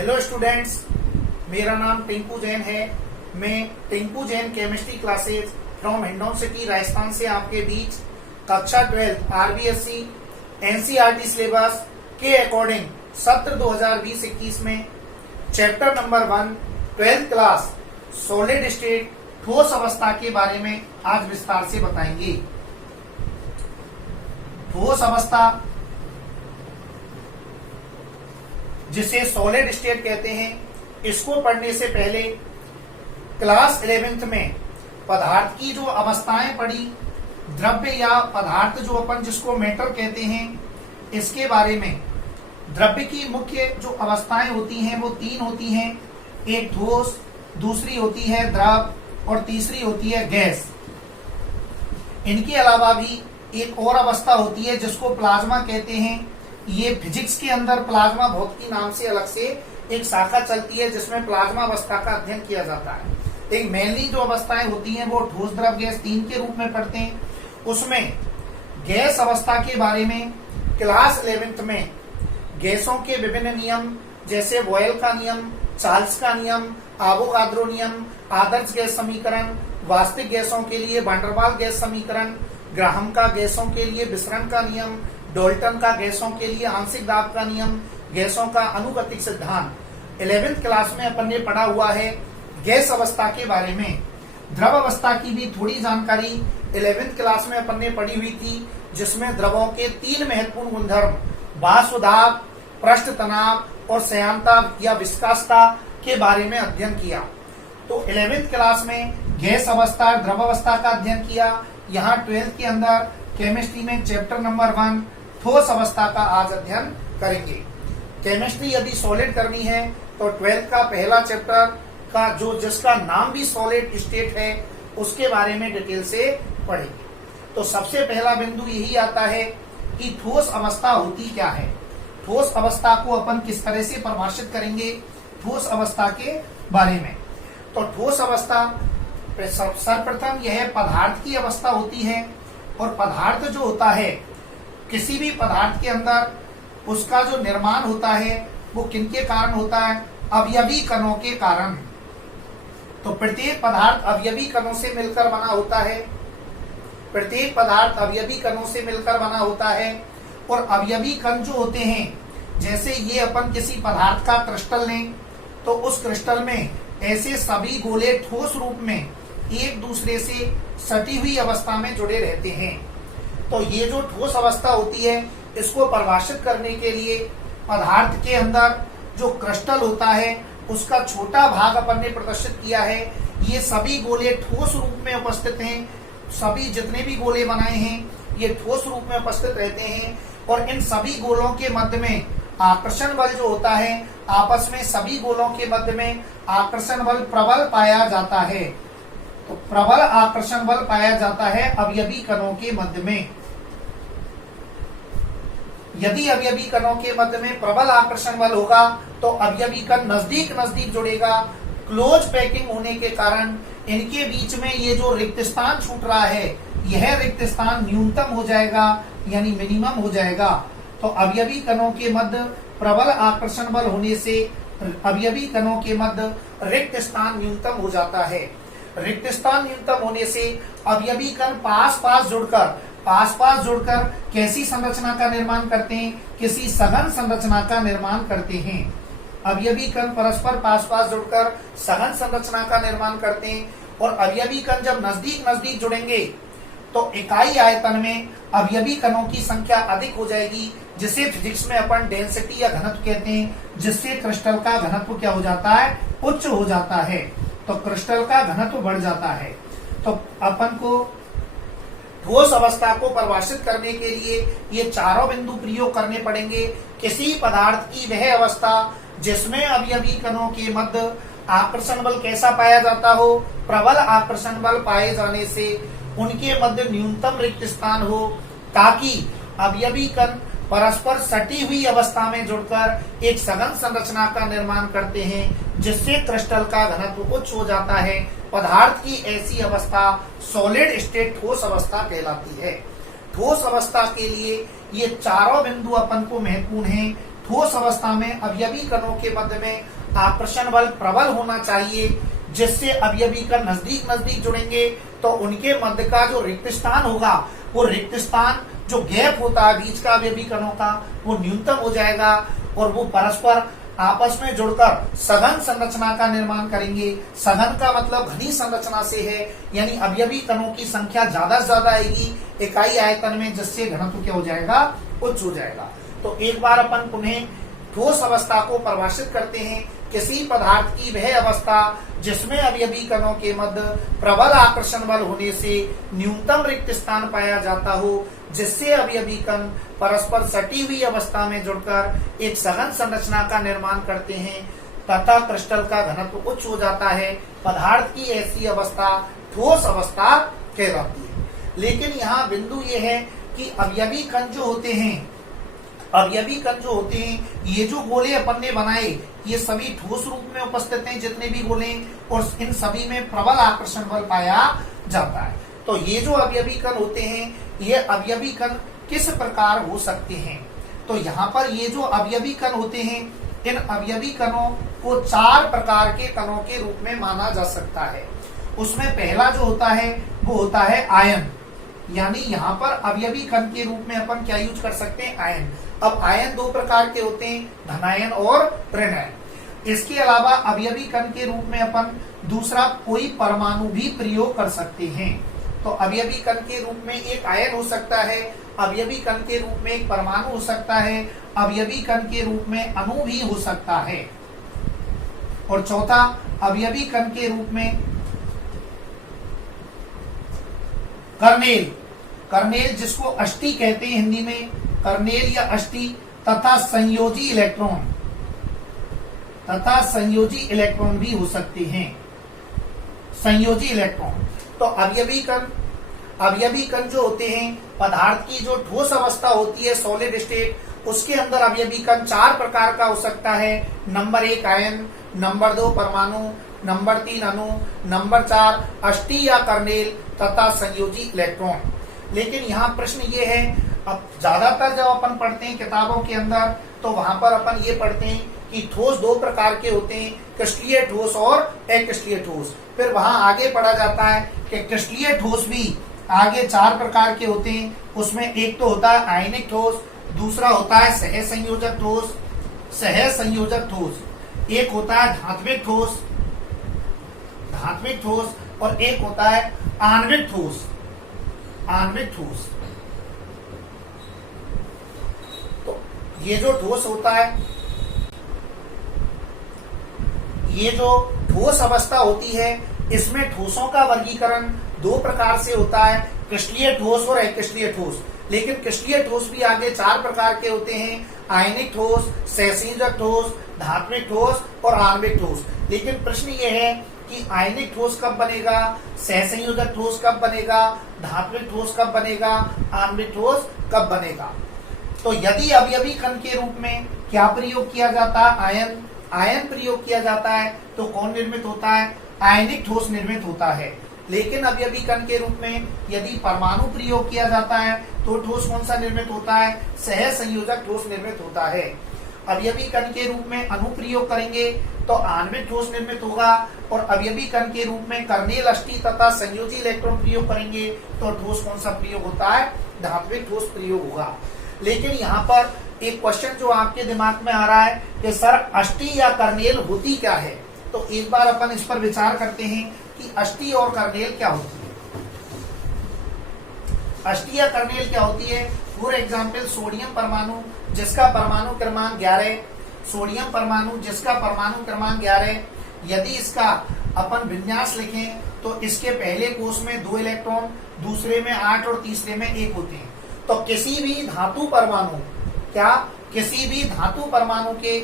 Hello students, मेरा नाम टिंकू जैन है। मैं Tinku Jain chemistry classes from Hindaun city Rajasthan से आपके बीच कक्षा 12 आरबीएससी एनसीईआरटी सिलेबस के अकॉर्डिंग सत्र 2020-21 में chapter number 1 12th class solid state ठोस अवस्था के बारे में आज विस्तार से बताएंगे। ठोस अवस्था जिसे सॉलिड स्टेट कहते हैं, इसको पढ़ने से पहले क्लास 11th में पदार्थ की जो अवस्थाएं पढ़ी, द्रव्य या पदार्थ जो अपन जिसको मैटर कहते हैं, इसके बारे में द्रव्य की मुख्य जो अवस्थाएं होती हैं वो 3 होती हैं। एक ठोस, दूसरी होती है द्रव और तीसरी होती है गैस। इनके अलावा भी एक और अवस्था होती है जिसको प्लाज्मा कहते हैं। ये फिजिक्स के अंदर प्लाज्मा भौतिकी नाम से अलग से एक शाखा चलती है जिसमें प्लाज्मा अवस्था का अध्ययन किया जाता है। एक मेनली जो अवस्थाएं होती हैं वो ठोस, द्रव, गैस 3 के रूप में पढ़ते हैं। उसमें गैस अवस्था के बारे में क्लास 11th में गैसों के विभिन्न नियम जैसे बॉयल का नियम, चार्ल्स का नियम, एवोगाड्रो नियम, आदर्श गैस समीकरण, वास्तविक गैसों के लिए वान डेर वाल्स गैस समीकरण, ग्राहम का गैसों के लिए विसरण का नियम, डाल्टन का गैसों के लिए आंशिक दाब का नियम, गैसों का अनुगतिक सिद्धांत 11th क्लास में अपन ने पढ़ा हुआ है। गैस अवस्था के बारे में द्रव अवस्था की भी थोड़ी जानकारी 11th क्लास में अपन ने पढ़ी हुई थी, जिसमें द्रवों के 3 महत्वपूर्ण गुणधर्म बाष्पदाब, पृष्ठ तनाव और श्यानता या विस्कासता के बारे में अध्ययन किया। तो 11th क्लास में गैस अवस्था, द्रव अवस्था का अध्ययन किया। यहाँ 12th के अंदर केमिस्ट्री में चैप्टर नंबर 1 ठोस अवस्था का आज अध्ययन करेंगे। केमिस्ट्री यदि सॉलिड करनी है तो 12th का पहला चैप्टर का जिसका नाम भी सॉलिड स्टेट है, उसके बारे में डिटेल से पढ़ेंगे। तो सबसे पहला बिंदु यही आता है कि ठोस अवस्था होती क्या है। ठोस अवस्था को अपन किस तरह से परिभाषित करेंगे ठोस अवस्था के बारे में। तो ठोस अवस्था सर्वप्रथम यह पदार्थ की अवस्था होती है, और पदार्थ जो होता है, किसी भी पदार्थ के अंदर उसका जो निर्माण होता है वो किनके कारण होता है? अवयवी कणों के कारण। तो प्रत्येक पदार्थ अवयवी कणों से मिलकर बना होता है। प्रत्येक पदार्थ अवयवी कणों से मिलकर बना होता है। और अवयवी कण जो होते हैं, जैसे ये अपन किसी पदार्थ का क्रिस्टल लें तो उस क्रिस्टल में ऐसे सभी गोले ठोस रूप में एक दूसरे से सटी हुई अवस्था में जुड़े रहते हैं। तो ये जो ठोस अवस्था होती है, इसको परिभाषित करने के लिए पदार्थ के अंदर जो क्रिस्टल होता है उसका छोटा भाग अपन ने प्रदर्शित किया है। ये सभी गोले ठोस रूप में उपस्थित हैं। सभी जितने भी गोले बनाए हैं ये ठोस रूप में उपस्थित रहते हैं, और इन सभी गोलों के मध्य में आकर्षण बल जो होता है, आपस में सभी गोलों के मध्य में आकर्षण बल प्रबल पाया जाता है। तो प्रबल आकर्षण बल पाया जाता है अवयवी कणों के मध्य में। यदि अवयवी कणों के मध्य में प्रबल आकर्षण बल होगा तो अवयवी कण नजदीक नजदीक जुड़ेगा। क्लोज पैकिंग होने के कारण इनके बीच में ये जो रिक्त स्थान छूट रहा है, यह रिक्त स्थान न्यूनतम हो जाएगा, यानी मिनिमम हो जाएगा। तो अवयवी कणों के मध्य प्रबल आकर्षण बल होने से अवयवी कणों के मध्य रिक्त स्थान न्यूनतम हो जाता है। रिक्त स्थान न्यूनतम होने से अवयवी कण पास पास जुड़कर कैसी संरचना का निर्माण करते हैं? किसी सघन संरचना का निर्माण करते हैं। अवयवी कण परस्पर पास जुड़कर सघन संरचना का निर्माण करते हैं। और अवयवी कण जब नजदीक नजदीक जुड़ेंगे तो इकाई आयतन में अवयवी कणों की संख्या अधिक हो जाएगी, जिसे फिजिक्स में अपन डेंसिटी या घनत्व कहते हैं, जिससे क्रिस्टल का घनत्व क्या हो जाता है? उच्च हो जाता है। तो क्रिस्टल का घनत्व बढ़ जाता है। तो अपन को ठोस अवस्था को परिभाषित करने के लिए ये चारों बिंदु प्रयोग करने पड़ेंगे। किसी पदार्थ की वह अवस्था जिसमें अवयवी कणों के मध्य आकर्षण बल कैसा पाया जाता हो? प्रबल आकर्षण बल पाए जाने से उनके मध्य न्यूनतम रिक्त स्थान हो, ताकि अवयवी कण परस्पर सटी हुई अवस्था में जुड़कर एक सघन संरचना का निर्माण करते हैं, जिससे क्रिस्टल का घनत्व उच्च हो जाता है। पदार्थ की ऐसी अवस्था सॉलिड स्टेट ठोस अवस्था कहलाती है। ठोस अवस्था के लिए ये चारों बिंदु अपन को महत्वपूर्ण हैं। ठोस अवस्था में अवयवी कणों के मध्य में आकर्षण बल प्रबल होना चाहिए, जिससे अवयवी कण नजदीक नजदीक जुड़ेंगे तो उनके मध्य का जो रिक्त स्थान होगा, वो रिक्त स्थान जो गैप होता है बीच का अवयवी कणों का, वो न्यूनतम हो जाएगा और वो परस्पर आपस में जुड़कर सघन संरचना का निर्माण करेंगे। सघन का मतलब घनी संरचना से है, यानी अवयवी कणों की संख्या ज्यादा से ज्यादा आएगी इकाई आयतन में, जिससे घनत्व क्या हो जाएगा, उच्च हो जाएगा। तो एक बार अपन पुनः ठोस अवस्था को परिभाषित करते हैं। किसी पदार्थ की वह अवस्था जिसमें अवयवी कणों के मध्य प्रबल आकर्षण बल होने से न्यूनतम रिक्त स्थान पाया जाता हो, जिससे अवयवी कण परस्पर सटी हुई अवस्था में जुड़कर एक सघन संरचना का निर्माण करते हैं तथा क्रिस्टल का घनत्व उच्च हो जाता है। पदार्थ की ऐसी अवस्था ठोस अवस्था कहलाती है। लेकिन यहाँ बिंदु ये है कि अवयवी कण जो होते हैं, अवयवी कण जो होते हैं, ये जो गोले अपन ने बनाए ये सभी ठोस रूप में उपस्थित हैं, जितने भी गोले, और इन सभी में प्रबल आकर्षण बल पाया जाता है। तो ये जो अवयवी कण होते हैं, ये अवयवी कण किस प्रकार हो सकते हैं? तो यहाँ पर ये जो अवयवी कण होते हैं, इन अवयवी कणों को 4 प्रकार के कणों के रूप में माना जा सकता है। उसमें पहला जो होता है वो होता है आयन, यानी यहाँ पर अवयवी कण के रूप में अपन क्या यूज कर सकते हैं, आयन। अब आयन 2 प्रकार के होते हैं, धनायन और ऋणायन। इसके अलावा अवयवी कण के रूप में अपन दूसरा कोई परमाणु भी प्रयोग कर सकते हैं। तो अवयवी कण के रूप में एक आयन हो सकता है, अवयवी कण के रूप में एक परमाणु हो सकता है, अवयवी कण के रूप में अणु भी हो सकता है, और चौथा अवयवी कण के रूप में कर्नेल, कर्नेल जिसको अष्टि कहते हैं हिंदी में, कर्नेल या अष्टि, तथा संयोजी इलेक्ट्रॉन, तथा संयोजी इलेक्ट्रॉन भी हो सकते हैं, संयोजी इलेक्ट्रॉन। तो अवयवी कण, अवयवी कण जो होते हैं, पदार्थ की जो ठोस अवस्था होती है सॉलिड स्टेट, उसके अंदर अवयवी कण 4 प्रकार का हो सकता है। नंबर 1 आयन, नंबर 2 परमाणु, नंबर 3 अणु, नंबर 4 अष्टि या कर्नेल तथा संयोजी इलेक्ट्रॉन। लेकिन यहाँ प्रश्न ये है, अब ज्यादातर जब अपन पढ़ते हैं किताबों के अंदर, तो वहां पर अपन ये पढ़ते हैं कि ठोस 2 प्रकार के होते हैं, क्रिस्टलीय ठोस और अक्रिस्टलीय ठोस। फिर वहां आगे पढ़ा जाता है कि क्रिस्टलीय ठोस भी आगे 4 प्रकार के होते हैं। उसमें एक तो होता है आयनिक ठोस, दूसरा होता है सहसंयोजक ठोस, सहसंयोजक ठोस, एक होता है धात्विक ठोस, धात्विक ठोस, और एक होता है आणविक ठोस, आणविक ठोस। तो ये जो ठोस होता है, ये जो ठोस अवस्था होती है, इसमें ठोसों का वर्गीकरण 2 प्रकार से होता है, क्रिस्टलीय ठोस और अक्रिस्टलीय ठोस। लेकिन क्रिस्टलीय ठोस भी आगे 4 प्रकार के होते हैं, आयनिक ठोस, सहसंयोजक ठोस, धात्विक ठोस और आणविक ठोस। लेकिन प्रश्न ये है कि आयनिक ठोस कब बनेगा, सहसंयोजक ठोस कब बनेगा, धात्विक ठोस कब बनेगा, आणविक ठोस कब बनेगा। तो यदि अवयवी कण के रूप में क्या प्रयोग किया जाता है, आयन, आयन प्रयोग किया जाता है, तो कौन निर्मित होता है, आयनिक ठोस निर्मित होता है। लेकिन अवयवी कण के रूप में यदि परमाणु प्रयोग किया जाता है, तो ठोस कौन सा निर्मित होता है, सहसंयोजक ठोस निर्मित होता है। अवयवी कण के रूप में अणु प्रयोग करेंगे तो आणविक ठोस निर्मित होगा, और अवयवी कण के रूप में कर्नेल, अष्टि तथा संयोजी इलेक्ट्रॉन प्रयोग करेंगे तो ठोस कौन सा प्रयोग होता है, धात्विक ठोस प्रयोग होगा। लेकिन यहाँ पर एक क्वेश्चन जो आपके दिमाग में आ रहा है कि सर अष्टि या कर्नेल होती क्या है, तो एक बार अपन इस पर विचार करते हैं कि अष्टि और कर्नेल क्या होती है। अष्टि या कर्नेल क्या होती है, फॉर एग्जाम्पल सोडियम परमाणु जिसका परमाणु क्रमांक 11, सोडियम परमाणु जिसका परमाणु क्रमांक 11, यदि इसका अपन विन्यास लिखें तो इसके पहले कोष में 2 इलेक्ट्रॉन, दूसरे में 8 और तीसरे में 1 होते हैं। तो किसी भी धातु परमाणु, क्या किसी भी धातु परमाणु के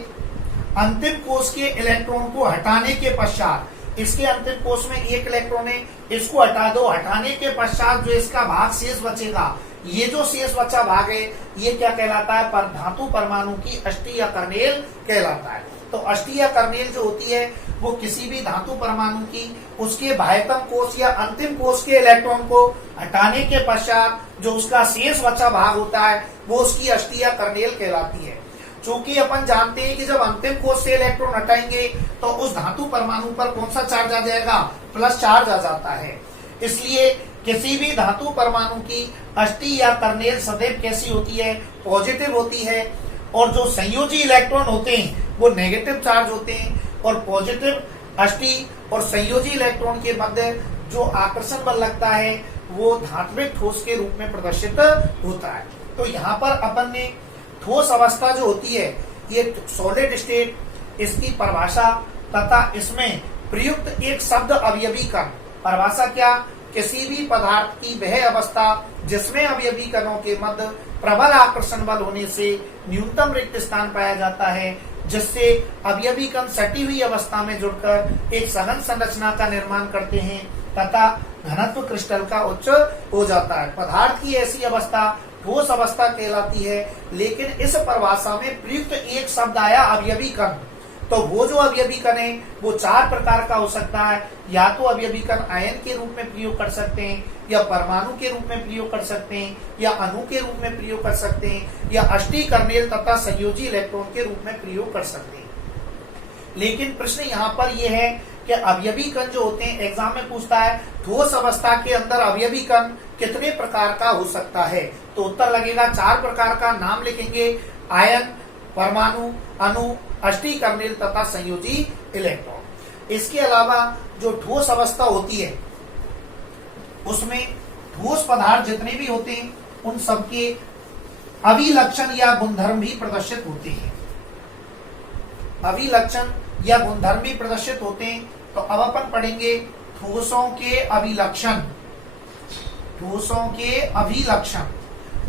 अंतिम कोष के इलेक्ट्रॉन को हटाने के पश्चात, इसके अंतिम कोष में 1 इलेक्ट्रॉन है, इसको हटा दो, हटाने के पश्चात जो इसका भाग शेष बचेगा, ये जो शेष बचा भाग है, ये क्या कहलाता है, पर धातु परमाणु की अष्टि या कर्नेल कहलाता है। तो अष्टि या कर्नेल जो होती है वो किसी भी धातु परमाणु की उसके बाह्यतम कोष या अंतिम कोष के इलेक्ट्रॉन को हटाने के पश्चात जो उसका शेष बचा भाग होता है वो उसकी अष्टि या कर्नेल कहलाती है। चूंकि अपन जानते हैं कि जब अंतिम कोष से इलेक्ट्रॉन हटाएंगे तो उस धातु परमाणु पर कौन सा चार्ज आ जाएगा, प्लस चार्ज आ जाता है। इसलिए किसी भी धातु परमाणु की अष्टी या कर्नेल सदैव कैसी होती है, पॉजिटिव होती है, और जो संयोजी इलेक्ट्रॉन होते हैं वो नेगेटिव चार्ज होते हैं, और पॉजिटिव अष्टी और संयोजी इलेक्ट्रॉन के मध्य जो आकर्षण बल लगता है वो धात्विक ठोस के रूप में प्रदर्शित होता है। तो यहाँ पर अपन ने ठोस अवस्था जो होती है ये सॉलिड स्टेट, इसकी परिभाषा तथा इसमें प्रयुक्त एक शब्द अवयवी कण। परिभाषा क्या, किसी भी पदार्थ की वह अवस्था जिसमें अवयवी कणों के मध्य प्रबल आकर्षण बल होने से न्यूनतम रिक्त स्थान पाया जाता है, जिससे अवयवी कण सटी हुई अवस्था में जुड़कर एक सघन संरचना का निर्माण करते हैं तथा घनत्व क्रिस्टल का उच्च हो जाता है। पदार्थ की ऐसी अवस्था ठोस अवस्था कहलाती है। लेकिन इस परिभाषा में प्रयुक्त एक शब्द आया अवयवी कण। तो वो जो अवयवी कण है वो चार प्रकार का हो सकता है। या तो अवयवी कण आयन के रूप में प्रयोग कर सकते हैं, या परमाणु के रूप में प्रयोग कर सकते हैं, या अणु के रूप में प्रयोग कर सकते हैं, या अष्टी कर्नेल तथा संयोजी इलेक्ट्रॉन के रूप में प्रयोग कर सकते हैं। लेकिन प्रश्न यहाँ पर यह है कि अवयवी कण जो होते हैं, एग्जाम में पूछता है ठोस अवस्था के अंदर अवयवी कण कितने प्रकार का हो सकता है। तो उत्तर लगेगा चार प्रकार का। नाम लिखेंगे, आयन, परमाणु, अणु, अष्टी कर्नेल तथा संयोजी इलेक्ट्रॉन। इसके अलावा जो ठोस अवस्था होती है उसमें ठोस पदार्थ जितने भी होते हैं उन सबके अभिलक्षण या गुणधर्म भी प्रदर्शित होते हैं। अभिलक्षण या गुणधर्म भी प्रदर्शित होते हैं। तो अब अपन पढ़ेंगे ठोसों के अभिलक्षण। ठोसों के अभिलक्षण,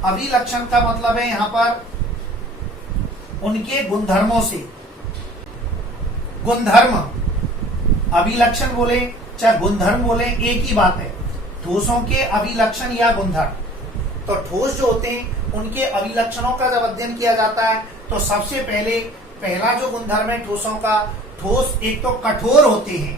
अभिलक्षण का मतलब है यहाँ पर उनके गुणधर्मों से। गुणधर्म, अभिलक्षण बोले चाहे गुणधर्म बोले एक ही बात है। ठोसों के अभिलक्षण या गुणधर्म। तो ठोस जो होते हैं उनके अभिलक्षणों का जब अध्ययन किया जाता है तो सबसे पहले पहला जो गुणधर्म है ठोसों का, ठोस एक तो कठोर होते हैं।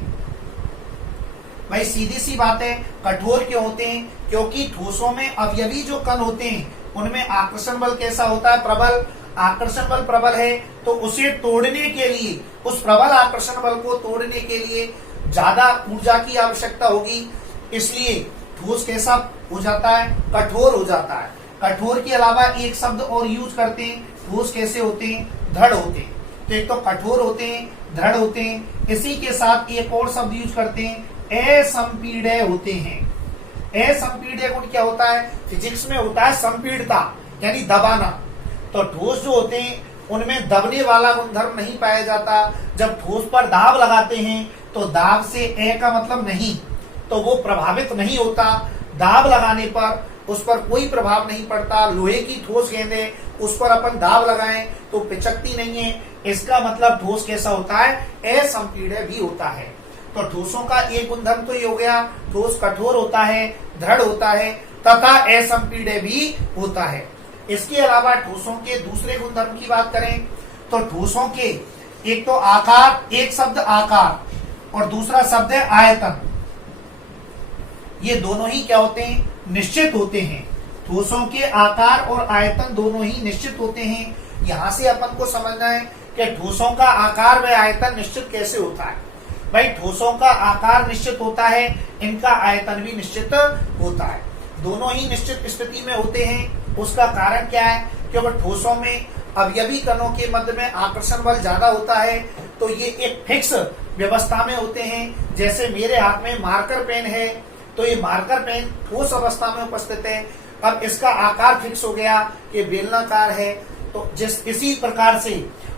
भाई सीधी सी बात है, कठोर क्यों होते हैं? क्योंकि ठोसों में अवयवी जो कण होते हैं उनमें आकर्षण बल कैसा होता है, प्रबल। आकर्षण बल प्रबल है तो उसे तोड़ने के लिए, उस प्रबल आकर्षण बल को तोड़ने के लिए ज्यादा ऊर्जा की आवश्यकता होगी। इसलिए ठोस कैसा हो जाता है, कठोर हो जाता है। कठोर के अलावा एक शब्द और यूज करते हैं, ठोस कैसे होते हैं, दृढ़ होते हैं। तो एक तो कठोर होते हैं, दृढ़ होते हैं। इसी के साथ एक और शब्द यूज करते हैं, असंपीड्य होते हैं। असंपीड्य गुण क्या होता है, फिजिक्स में होता है संपीड़ता यानी दबाना। तो ठोस जो होते हैं उनमें दबने वाला गुणधर्म नहीं पाया जाता। जब ठोस पर दाब लगाते हैं तो दाब से ए का मतलब नहीं, तो वो प्रभावित नहीं होता। दाब लगाने पर उस पर कोई प्रभाव नहीं पड़ता। लोहे की ठोस गेंद है, उस पर अपन दाब लगाएं तो पिचकती नहीं है। इसका मतलब ठोस कैसा होता है, असंपीड्य भी होता है। तो ठोसों का एक गुणधर्म तो ये हो गया, ठोस कठोर होता है, दृढ़ होता है तथा असंपीड्य भी होता है। इसके अलावा ठोसों के दूसरे गुणधर्म की बात करें तो ठोसों के एक तो आकार, एक शब्द आकार और दूसरा शब्द है आयतन। ये दोनों ही क्या होते हैं, निश्चित होते हैं। ठोसों के आकार और आयतन दोनों ही निश्चित होते हैं। यहां से अपन को समझना है कि ठोसों का आकार व आयतन निश्चित कैसे होता है। भाई ठोसों का आकार निश्चित होता है, इनका आयतन भी निश्चित होता है। दोनों ही निश्चित स्थिति में होते हैं। उसका कारण क्या है, क्योंकि ठोसों में अवयवी कणों के मध्य में आकर्षण बल ज्यादा होता है। तो ये एक फिक्स व्यवस्था में होते हैं। जैसे मेरे हाथ में मार्कर पेन है तो ये मार्कर पेन ठोस अवस्था में उपस्थित है। अब इसका आकार फिक्स हो गया, ये बेलनाकार है। तो जिस इसी प्रकार से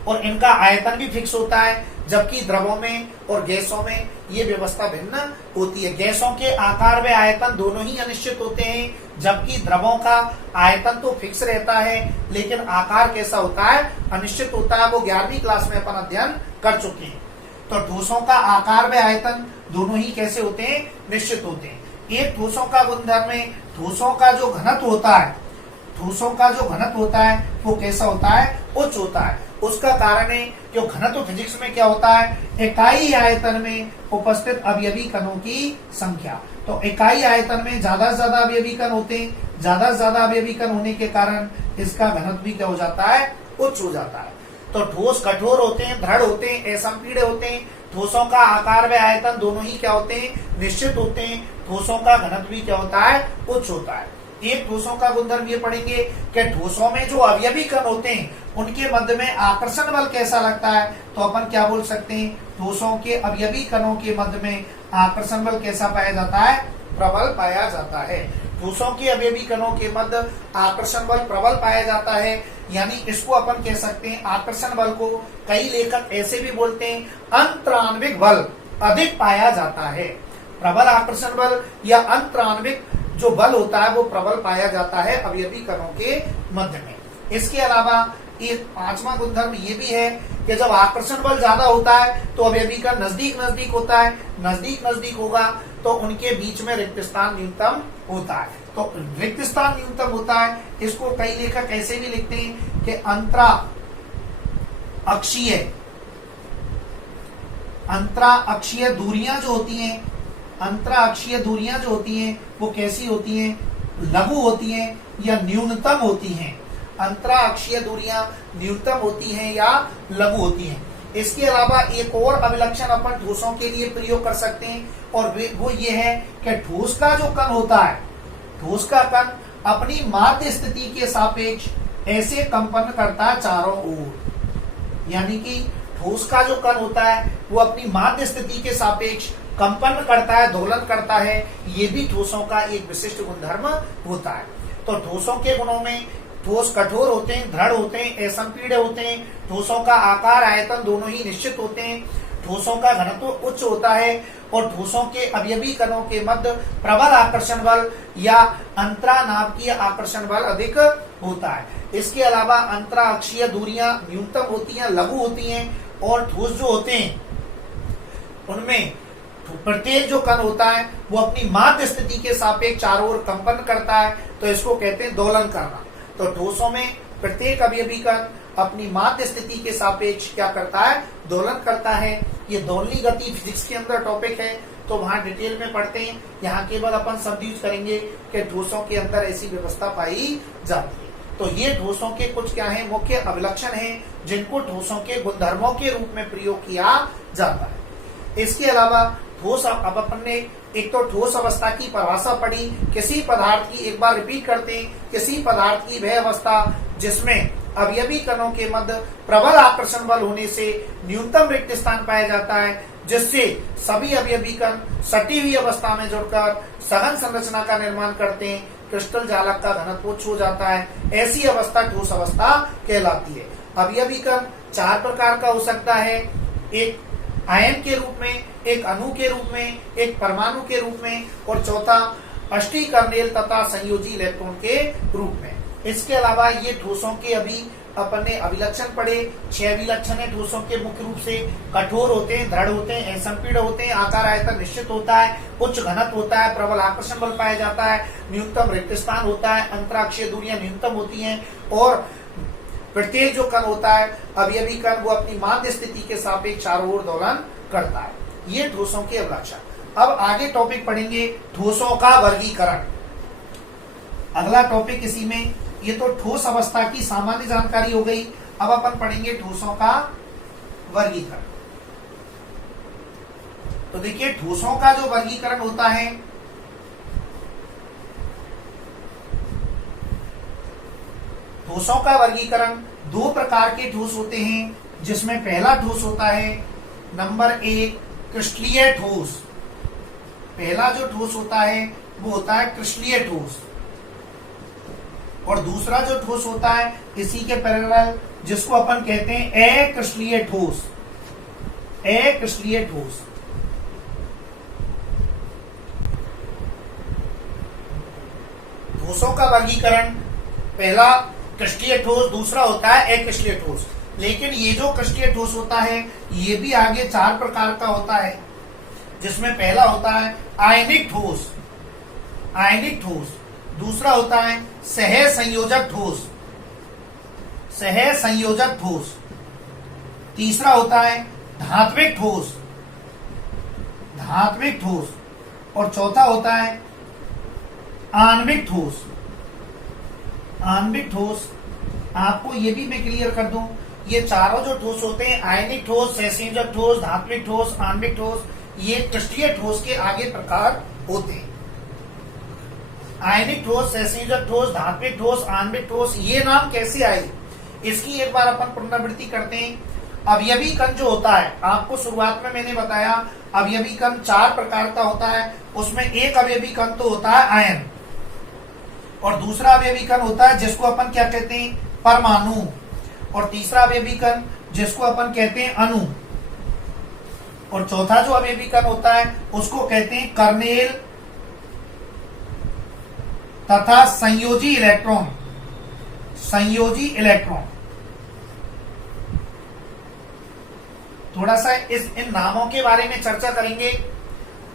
और इनका आयतन भी फिक्स होता है, जबकि द्रवों में और गैसों में ये व्यवस्था भिन्न होती है। गैसों के आकार व आयतन दोनों ही अनिश्चित होते हैं, जबकि द्रवों का आयतन तो फिक्स रहता है लेकिन आकार कैसा होता है, अनिश्चित होता है। वो 11वीं क्लास में अपन अध्ययन कर चुके हैं। तो ठोसों का आकार व आयतन दोनों ही कैसे होते हैं, निश्चित होते हैं। एक ठोसों का गुणधर्म है, ठोसों का जो घनत्व होता है, ठोसों का जो घनत्व होता है वो कैसा होता है, उच्च होता है। उसका कारण है जो घनत्व फिजिक्स में क्या होता है, इकाई आयतन में उपस्थित अवयवी कणों की संख्या। तो इकाई आयतन में ज्यादा से ज्यादा अवयवी कण होते हैं। ज्यादा से ज्यादा अवयवी कण होने के कारण इसका घनत्व भी क्या हो जाता है, उच्च हो जाता है। तो ठोस कठोर होते हैं, दृढ़ होते हैं, असंपीड्य होते हैं। ठोसों का आकार व आयतन दोनों ही क्या होते हैं, निश्चित होते हैं। ठोसों का घनत्व भी क्या होता है, उच्च होता है। एक ठोसों का गुणधर्म ये पढ़ेंगे कि ठोसों में जो अवयवी कण होते हैं उनके मध्य में आकर्षण बल कैसा लगता है। तो अपन क्या बोल सकते हैं, ठोसों के अवयवी कणों के मध्य में आकर्षण बल कैसा पाया जाता है, प्रबल पाया जाता है। ठोसों के अवयवी कणों के मध्य आकर्षण बल प्रबल पाया जाता है। यानी इसको अपन कह सकते हैं, आकर्षण बल को कई लेखक ऐसे भी बोलते हैं, अंतरान्विक बल अधिक पाया जाता है। प्रबल आकर्षण बल या अंतरान्विक जो बल होता है वो प्रबल पाया जाता है अवयवी कणों के मध्य में। इसके अलावा एक पांचवा गुणधर्म ये भी है कि जब आकर्षण बल ज्यादा होता है तो अवयवी कण नजदीक नजदीक होता है, नजदीक नजदीक होगा तो उनके बीच में रिक्त स्थान न्यूनतम होता है। तो रिक्त स्थान न्यूनतम होता है, इसको कई लेखक ऐसे भी लिखते हैं कि अंतरा अक्षीय दूरियां जो होती हैं, अंतरा अक्षीय दूरियां जो होती हैं वो कैसी होती हैं, लघु होती हैं या न्यूनतम होती हैं। अंतरा अक्षीय दूरियां न्यूनतम होती हैं या लघु होती हैं। इसके अलावा एक और अभिलक्षण अपन ठोसों के लिए प्रयोग कर सकते हैं और वो ये है कि ठोस का जो कण होता है, ठोस का कण अपनी माध्य स्थिति के सापेक्ष ऐसे कंपन करता है चारों ओर। यानी कि ठोस का जो कण होता है वो अपनी माध्य स्थिति के सापेक्ष कंपन करता है, दोलन करता है। ये भी ठोसों का एक विशिष्ट गुणधर्म होता है। तो ठोसों के गुणों में ठोस कठोर होते हैं, दृढ़ होते हैं, असंपीड्य होते हैं। ठोसों का आकार आयतन दोनों ही निश्चित होते हैं। ठोसों का घनत्व उच्च होता है और ठोसों के अवयवी कणों के मध्य प्रबल आकर्षण बल या अंतरानाभिकीय आकर्षण बल अधिक होता है। इसके अलावा अंतरा अक्षीय दूरियां न्यूनतम होती हैं, लघु होती हैं और ठोस जो होते हैं उनमें प्रत्येक जो कण होता है वो अपनी माध्य स्थिति के सापेक्ष चारों ओर कंपन करता है, तो इसको कहते हैं दोलन करना। तो ठोसों में प्रत्येक अवयवी कण अपनी माध्य स्थिति के सापेक्ष क्या करता है, दोलन करता है। ये दोलनी गति फिजिक्स के अंदर टॉपिक है, तो वहां डिटेल में पढ़ते हैं। यहाँ केवल अपन शब्द यूज करेंगे कि ठोसों के अंदर ऐसी व्यवस्था पाई जाती है। तो ये ठोसों के कुछ क्या है, मुख्य अभिलक्षण हैं जिनको ठोसों के गुणधर्मों के रूप में प्रयोग किया जाता है। इसके अलावा ठोस, अब अपन ने एक तो ठोस अवस्था की परिभाषा पढ़ी, किसी पदार्थ की, एक बार रिपीट करते हैं, किसी पदार्थ की वह अवस्था जिसमें अवयवी कणों के मध्य प्रबल आकर्षण बल होने से न्यूनतम रिक्त स्थान पाया जाता है, जिससे सभी अवयवी कण सटी हुई अवस्था में जुड़कर सघन संरचना का निर्माण करते हैं, क्रिस्टल जालक का घनत्व उच्च हो जाता है। ऐसी अवस्था ठोस अवस्था कहलाती है। अवयवी कण चार प्रकार का हो सकता है, एक आयन के रूप में, एक अणु के रूप में, एक परमाणु के रूप में और चौथा अष्टीकर्नेल तथा संयोजी इलेक्ट्रॉन के रूप में। इसके अलावा ये ठोसों के अभी अपन ने अभिलक्षण पढ़े, 6 अभिलक्षण है ठोसों के। मुख्य रूप से कठोर होते हैं, दृढ़ होते हैं, असंपीड्य होते हैं, आकार आयतन निश्चित होता है, उच्च घनत्व होता है, प्रबल आकर्षण बल पाया जाता है, न्यूनतम रिक्त स्थान होता है, अंतराक्षीय दूरियां न्यूनतम होती हैं और प्रत्येक जो कण होता है अवयवी कण वो अपनी माध्य स्थिति के सापेक्ष चारों ओर दोलन करता है। ये ठोसों के अभिलक्षण। अब आगे टॉपिक पढ़ेंगे ठोसों का वर्गीकरण। अगला टॉपिक इसी में, ये तो ठोस अवस्था की सामान्य जानकारी हो गई। अब अपन पढ़ेंगे ठोसों का वर्गीकरण। तो देखिए ठोसों का जो वर्गीकरण होता है, ठोसों का वर्गीकरण दो प्रकार के ठोस होते हैं, जिसमें पहला ठोस होता है नंबर 1 क्रिस्टलीय ठोस। पहला जो ठोस होता है वो होता है क्रिस्टलीय ठोस और दूसरा जो ठोस होता है इसी के पैरेलल, जिसको अपन कहते हैं अक्रिस्टलीय ठोस। अक्रिस्टलीय ठोस। ठोसों का वर्गीकरण, पहला क्रिस्टलीय ठोस, दूसरा होता है अक्रिस्टलीय ठोस। लेकिन ये जो क्रिस्टलीय ठोस होता है ये भी आगे 4 प्रकार का होता है, जिसमें पहला होता है आयनिक ठोस। आयनिक ठोस। दूसरा होता है सहसंयोजक ठोस। सहसंयोजक ठोस। तीसरा होता है धात्विक ठोस। धात्विक ठोस। और चौथा होता है आणविक ठोस। आणविक ठोस। आपको ये भी मैं क्लियर कर दूं ये चारों जो ठोस होते हैं, आयनिक ठोस, सहसंयोजक ठोस, धात्विक ठोस, आणविक ठोस, ये क्रिस्टलीय ठोस के आगे प्रकार होते हैं। आयनिक ठोस, सहसंयोजक ठोस, धात्विक ठोस, आणविक ठोस, ये नाम कैसे आए इसकी एक बार अपन पुनरावृत्ति करते हैं। अवयवी कण जो होता है, आपको शुरुआत में मैंने बताया अवयवी कण 4 प्रकार का होता है। उसमें एक अवयवी कण तो होता है आयन, और दूसरा अवयवी कण होता है जिसको अपन क्या कहते हैं, परमाणु, और तीसरा अवयवी कण जिसको अपन कहते हैं अणु, और चौथा जो अवयवी कण होता है उसको कहते हैं कर्नेल तथा संयोजी इलेक्ट्रॉन। संयोजी इलेक्ट्रॉन, थोड़ा सा इन नामों के बारे में चर्चा करेंगे।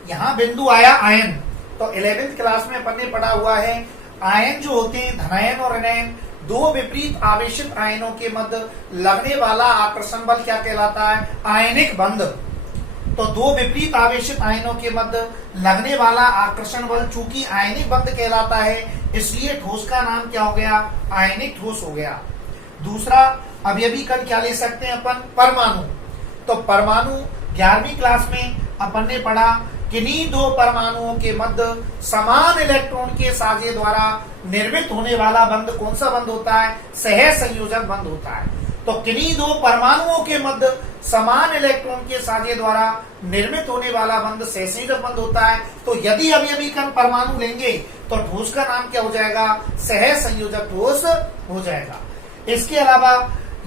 यहां बिंदु आया आयन, तो 11th क्लास में अपन ने पढ़ा हुआ है आयन जो होते हैं धनायन और ऋणायन, दो विपरीत आवेशित आयनों के मध्य लगने वाला आकर्षण बल क्या कहलाता है, आयनिक बंध। तो दो विपरीत आवेशित आयनों के मध्य लगने वाला आकर्षण बल चूंकि आयनिक बंध कहलाता है, इसलिए ठोस का नाम क्या हो गया, आयनिक ठोस हो गया। दूसरा अवयवी कण क्या ले सकते हैं अपन, परमाणु। तो परमाणु 11वीं क्लास में अपन ने पढ़ा किन्हीं दो परमाणुओं के मध्य समान इलेक्ट्रॉन के साझे द्वारा निर्मित होने वाला बंध कौन सा बंध होता है, सहसंयोजक बंध होता है। तो किन्हीं दो परमाणुओं के मध्य समान इलेक्ट्रॉन के साझे द्वारा निर्मित होने वाला बंध सहसंयोजक बंध होता है। तो यदि अवयवी कण परमाणु लेंगे तो ठोस का नाम क्या हो जाएगा, सहसंयोजक ठोस हो जाएगा। इसके अलावा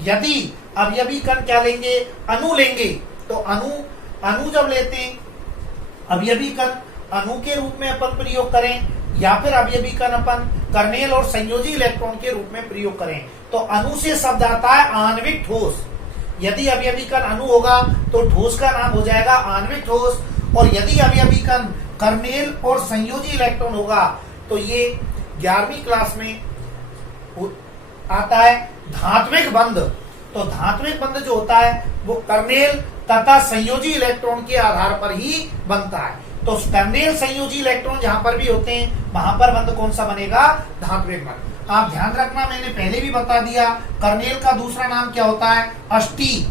यदि अवयवी कण क्या लेंगे, अणु लेंगे, तो अणु जब लेते हैं अवयवी कण अणु के रूप में अपन प्रयोग करें, या फिर अवयवी कण अपन कर्नेल और संयोजी इलेक्ट्रॉन के रूप में प्रयोग करें, तो अणु से शब्द आता है आणविक ठोस। यदि अवयवी कण अणु होगा तो ठोस का नाम हो जाएगा आणविक ठोस, और यदि अवयवी कण कर्नेल और संयोजी इलेक्ट्रॉन होगा तो ये 11वीं क्लास में आता है धात्विक बंध। तो धात्विक बंध जो होता है वो कर्नेल तथा संयोजी इलेक्ट्रॉन के आधार पर ही बनता है। तो कर्नेल संयोजी इलेक्ट्रॉन जहां पर भी होते हैं वहां पर बंध कौन सा बनेगा, धात्विक बंध। आप ध्यान रखना, मैंने पहले भी बता दिया कर्नेल का दूसरा नाम क्या होता है, अष्टी,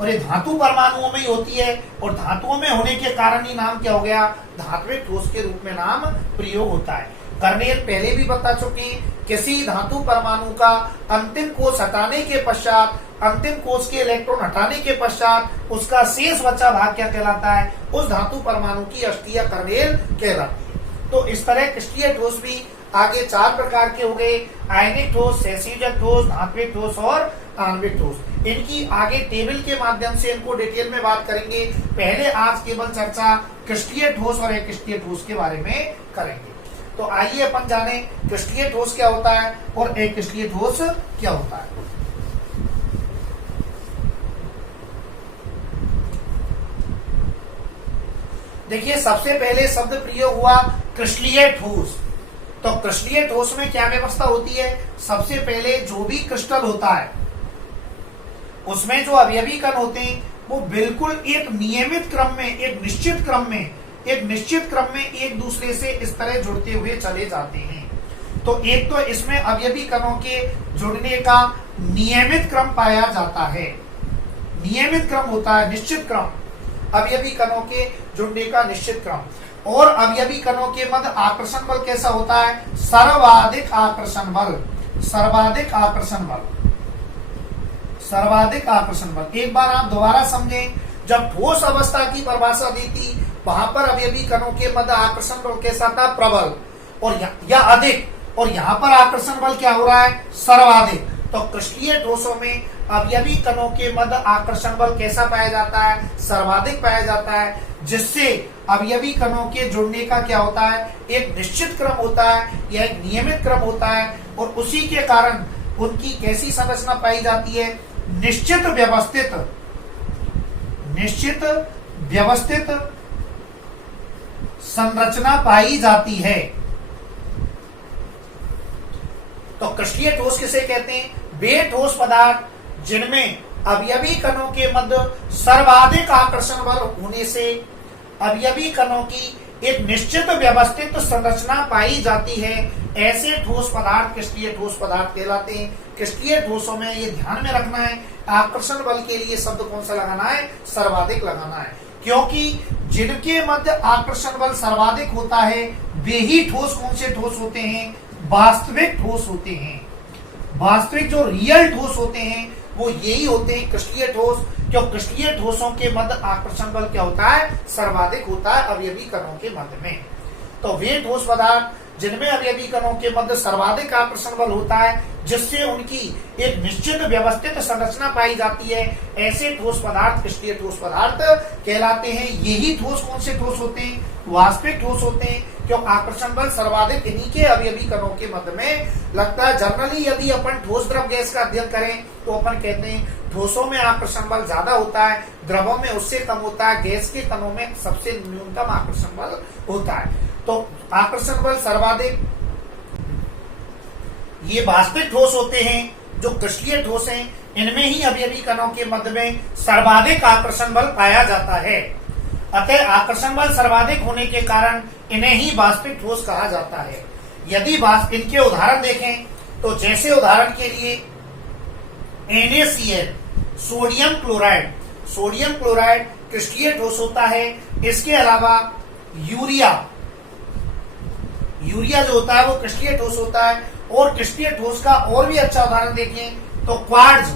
और ये धातु परमाणुओं में ही होती है, और धातुओं में होने के कारण ही नाम क्या हो गया, धात्विक ठोस के रूप में नाम प्रयोग होता है। कर्नेल पहले भी बता चुके, किसी धातु परमाणु का अंतिम कोष हटाने के पश्चात, अंतिम कोष के इलेक्ट्रॉन हटाने के पश्चात उसका शेष बचा भाग क्या कहलाता है, उस धातु परमाणु की अष्टी या कर्नेल कहलाती है। तो इस तरह क्रिस्टलीय ठोस भी आगे 4 प्रकार के हो गए, आयनिक ठोस, सहसंयोजक ठोस, धात्विक ठोस और आणविक ठोस। इनकी आगे टेबल के माध्यम से इनको डिटेल में बात करेंगे। पहले आज केवल चर्चा क्रिस्टलीय ठोस और अक्रिस्टलीय ठोस के बारे में करेंगे। तो आइए अपन जाने क्रिस्टलीय ठोस क्या होता है और अक्रिस्टलीय ठोस क्या होता है। देखिए, सबसे पहले शब्द प्रयोग हुआ क्रिस्टलीय ठोस। तो क्रिस्टलीय ठोस में क्या व्यवस्था होती है, सबसे पहले जो भी क्रिस्टल होता है उसमें जो अवयवी कण होते हैं वो बिल्कुल एक नियमित क्रम में, एक निश्चित क्रम में एक दूसरे से इस तरह जुड़ते हुए चले जाते हैं। तो एक तो इसमें अवयवी कणों के जुड़ने का नियमित क्रम पाया जाता है, नियमित क्रम होता है, निश्चित क्रम, अवयवी कणों के जुड़ने का निश्चित क्रम। और अवयवी कणों के मध्य आकर्षण बल कैसा होता है, सर्वाधिक आकर्षण बल, सर्वाधिक आकर्षण बल, सर्वाधिक आकर्षण बल। एक बार आप दोबारा समझें, जब ठोस अवस्था की परिभाषा दी थी वहां पर अवयवी कणों के मध्य आकर्षण बल कैसा था, प्रबल और या अधिक, और यहाँ पर आकर्षण बल क्या हो रहा है, सर्वाधिक। तो क्रिस्टलीय ठोसों में अवयवी कणों के मध्य आकर्षण बल कैसा पाया जाता है, सर्वाधिक पाया जाता है, जिससे अवयवी कणों के जुड़ने का क्या होता है, एक निश्चित क्रम होता है या एक नियमित क्रम होता है, और उसी के कारण उनकी कैसी संरचना पाई जाती है, निश्चित व्यवस्थित संरचना पाई जाती है। तो क्रिस्टलीय ठोस किसे कहते हैं, वे ठोस पदार्थ जिनमें अवयवी कणों के मध्य सर्वाधिक आकर्षण बल होने से अवयवी कणों की एक निश्चित व्यवस्थित संरचना पाई जाती है, ऐसे ठोस पदार्थ क्रिस्टलीय ठोस पदार्थ कहलाते हैं। क्रिस्टलीय ठोसों में ये ध्यान में रखना है, आकर्षण बल के लिए शब्द कौन सा लगाना है, सर्वाधिक लगाना है, क्योंकि जिनके मध्य आकर्षण बल सर्वाधिक होता है वे ही ठोस कौन से ठोस होते हैं, वास्तविक ठोस होते हैं। वास्तविक जो रियल ठोस होते हैं वो यही होते हैं क्रिस्टलीय ठोस, क्यों क्रिस्टलीय ठोसों के मध्य आकर्षण बल क्या होता है, सर्वाधिक होता है अवयवी कणों के मध्य में। तो वे ठोस पदार्थ जिनमें अवयवी कणों के मध्य सर्वाधिक आकर्षण बल होता है, जिससे उनकी एक निश्चित व्यवस्थित संरचना पाई जाती है, ऐसे ठोस पदार्थ क्रिस्टलीय ठोस पदार्थ कहलाते हैं। यही ठोस कौन से ठोस होते हैं, वास्तविक ठोस होते हैं, क्यों आकर्षण बल सर्वाधिक इन्हीं के अवयवी कणों के मध्य में लगता है। जनरली यदि अपन ठोस द्रव गैस का अध्ययन करें तो अपन कहते हैं ठोसों में आकर्षण बल ज्यादा होता है, द्रवों में उससे कम होता है, गैस के कणों में सबसे न्यूनतम आकर्षण बल होता है। तो आकर्षण बल सर्वाधिक ये वास्तविक ठोस होते हैं जो क्रिस्टलीय ठोस हैं, इनमें ही अवयवी कणों के मध्य में सर्वाधिक आकर्षण बल पाया जाता है। अतः आकर्षण बल सर्वाधिक होने के कारण इन्हें ही वास्तविक ठोस कहा जाता है। यदि इनके उदाहरण देखें तो जैसे उदाहरण के लिए NaCl sodium chloride, sodium chloride क्रिस्टलीय ठोस होता है। इसके अलावा यूरिया, यूरिया जो होता है वो क्रिस्टलीय ठोस होता है। और क्रिस्टलीय ठोस का और भी अच्छा उदाहरण देखें तो क्वार्ट्ज,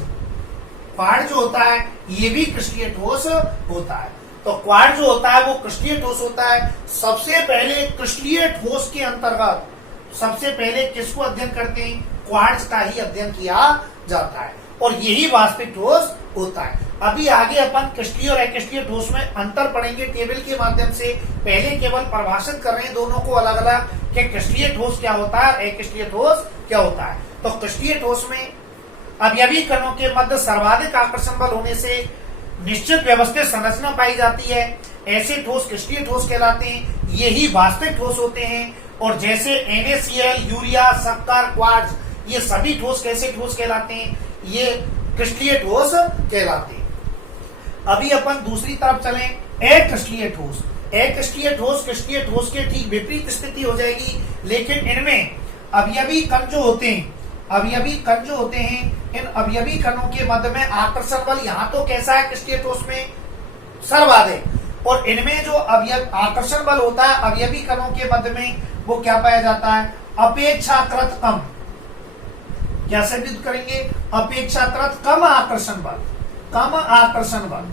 क्वार्ट्ज जो होता है ये भी क्रिस्टलीय ठोस होता है। तो क्वार्ट्ज जो होता है वो क्रिस्टलीय ठोस होता है। सबसे पहले क्रिस्टलीय ठोस के अंतर्गत सबसे पहले किसको अध्ययन करते हैं, क्वार्ट्ज का ही अध्ययन किया जाता है और यही वास्तविक ठोस होता है। अभी आगे अपन क्रिस्टलीय और अक्रिस्टलीय ठोस में अंतर पढ़ेंगे टेबल के माध्यम से। पहले केवल परिभाषित कर रहे हैं दोनों को अलग अलग कि क्रिस्टलीय ठोस क्या होता है, अक्रिस्टलीय ठोस क्या होता है। तो क्रिस्टलीय ठोस में अवयवी कणों के मध्य सर्वाधिक आकर्षण बल होने से निश्चित व्यवस्थित संरचना पाई जाती है, ऐसे ठोस क्रिस्टलीय ठोस कहलाते हैं। यही वास्तविक ठोस होते हैं। और जैसे NaCl, यूरिया, शक्कर, क्वार्ट्ज ये सभी ठोस कैसे ठोस कहलाते हैं, ये क्रिस्टलीय ठोस कहलाते हैं। अभी अपन दूसरी तरफ चलें, अक्रिस्टलीय ठोस। अक्रिस्टलीय ठोस क्रिस्टलीय ठोस के ठीक विपरीत स्थिति हो जाएगी, लेकिन इनमें अवयवी कण जो होते हैं, अवयवी कण जो होते हैं, इन अवयवी कणों के मध्य में आकर्षण बल यहाँ तो कैसा है क्रिस्टलीय ठोस में, सर्वाधिक। और इनमें जो आकर्षण बल होता है अवयवी कणों के मध्य में वो क्या पाया जाता है, अपेक्षाकृत कम। क्या सिद्ध करेंगे, अपेक्षाकृत कम आकर्षण बल, कम आकर्षण बल।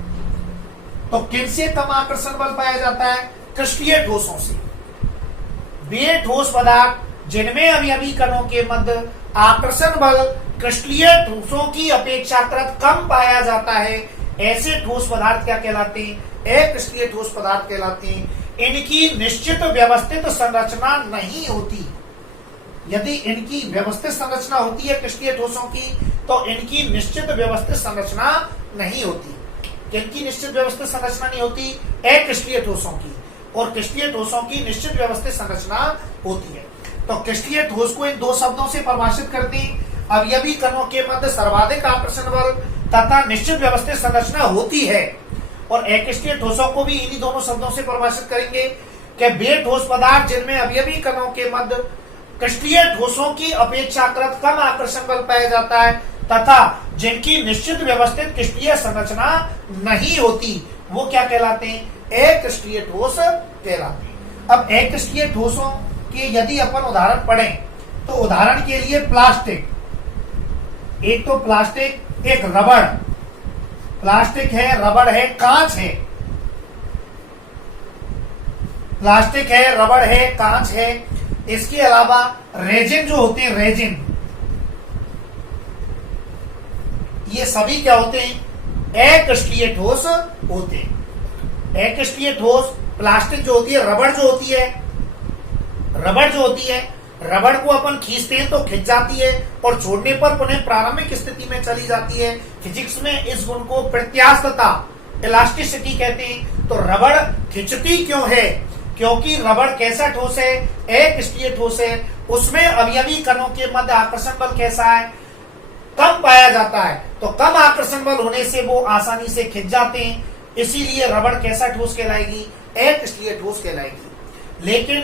तो किनसे कम आकर्षण बल पाया जाता है, क्रिस्टलीय ठोसों से। वे ठोस पदार्थ जिनमें अवयवी कणों के मध्य आकर्षण बल क्रिस्टलीय ठोसों की अपेक्षाकृत कम पाया जाता है, ऐसे ठोस पदार्थ क्या कहलाते हैं, अक्रिस्टलीय ठोस पदार्थ कहलाते हैं। इनकी निश्चित व्यवस्थित संरचना नहीं होती। यदि इनकी व्यवस्थित संरचना होती है क्रिस्टलीय ठोसों की, तो इनकी निश्चित व्यवस्थित संरचना नहीं होती। किनकी निश्चित व्यवस्थित संरचना नहीं होती, अक्रिस्टलीय ठोसों की। और क्रिस्टलीय ठोसों की निश्चित व्यवस्थित संरचना होती है। तो क्रिस्टलीय ठोस को इन दो शब्दों से परिभाषित करते हैं, अवयवी कणों के मध्य सर्वाधिक आकर्षण बल तथा निश्चित व्यवस्थित संरचना होती है। और अक्रिस्टलीय ठोसों को भी इन्हीं दोनों शब्दों से परिभाषित करेंगे कि वे ठोस पदार्थ जिनमें अवयवी कणों के मध्य क्रिस्टलीय ठोसों की अपेक्षाकृत कम आकर्षण बल पाया जाता है तथा जिनकी निश्चित व्यवस्थित क्रिस्टलीय संरचना नहीं होती, वो क्या कहलाते हैं, अक्रिस्टलीय ठोस कहलाते हैं। अब अक्रिस्टलीय ठोसों के यदि अपन उदाहरण पढ़ें तो उदाहरण के लिए प्लास्टिक, एक तो प्लास्टिक, एक रबड़, प्लास्टिक है, रबड़ है, कांच है। प्लास्टिक है, रबड़ है, कांच है। इसके अलावा रेजिन जो होते हैं, रेजिन, ये सभी क्या होते हैं, अक्रिस्टलीय ठोस होते हैं। अक्रिस्टलीय ठोस प्लास्टिक जो होती है, रबड़ जो होती है, रबड़ जो होती है, रबड़ को अपन खींचते हैं तो खिंच जाती है और छोड़ने पर पुनः प्रारंभिक स्थिति में चली जाती है। फिजिक्स में इस गुण को प्रत्यास्थता, इलास्टिसिटी कहते हैं। तो रबड़ खिंचती क्यों है, क्योंकि रबड़ कैसा ठोस है, अक्रिस्टलीय ठोस है। उसमें अवयवी कणों के मध्य आकर्षण बल कैसा है, कम पाया जाता है। तो कम आकर्षण बल होने से वो आसानी से खिंच जाते हैं, इसीलिए रबड़ कैसा ठोस कहलाएगी, अक्रिस्टलीय ठोस कहलाएगी। लेकिन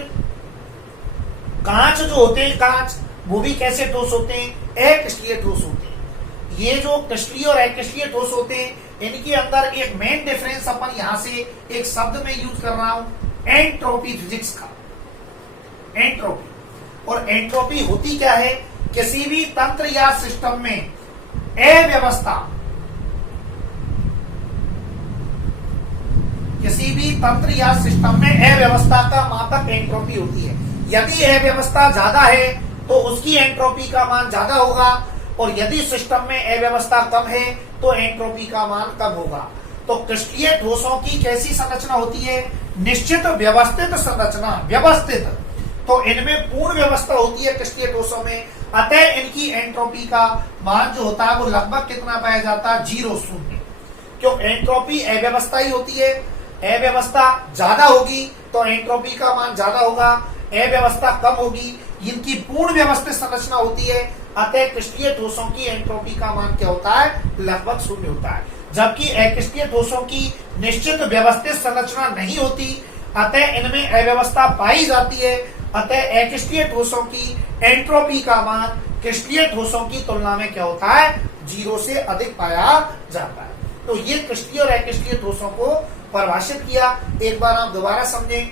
कांच जो होते हैं, कांच वो भी कैसे ठोस होते हैं, अक्रिस्टलीय ठोस होते हैं। ये जो क्रिस्टलीय और अक्रिस्टलीय ठोस होते हैं, इनके अंदर एक मेन डिफरेंस अपन यहां से एक शब्द में यूज कर रहा हूं, एंट्रोपी फिजिक्स का। एंट्रोपी, और एंट्रोपी होती क्या है? किसी भी तंत्र या सिस्टम में अव्यवस्था, किसी भी तंत्र या सिस्टम में अव्यवस्था का मापक एंट्रोपी होती है। यदि अव्यवस्था ज्यादा है तो उसकी एंट्रोपी का मान ज्यादा होगा, और यदि सिस्टम में अव्यवस्था कम है तो एंट्रोपी का मान कम होगा। तो क्रिस्टलीय ठोसों की कैसी संरचना होती है? निश्चित व्यवस्थित संरचना, व्यवस्थित। तो इनमें पूर्ण व्यवस्था होती है क्रिस्टलीय ठोसों में, अतः इनकी एंट्रोपी का मान जो होता है वो लगभग कितना पाया जाता है? 0, 0। क्यों? एंट्रोपी अव्यवस्था ही होती है। अव्यवस्था ज्यादा होगी तो एंट्रोपी का मान ज्यादा होगा, अव्यवस्था कम होगी, इनकी पूर्ण व्यवस्थित संरचना होती है, अतः क्रिस्टलीय ठोसों की एंट्रोपी का मान क्या होता है? लगभग 0 होता है। जबकि अक्रिस्टलीय ठोसों की निश्चित व्यवस्थित संरचना नहीं होती, अतः इनमें अव्यवस्था पाई जाती है, अतः अक्रिस्टलीय ठोसों की एंट्रोपी का मान क्रिस्टलीय ठोसों की तुलना में क्या होता है? 0 से अधिक पाया जाता है। तो ये क्रिस्टलीय और अक्रिस्टलीय ठोसों को परिभाषित किया। एक बार आप दोबारा समझें।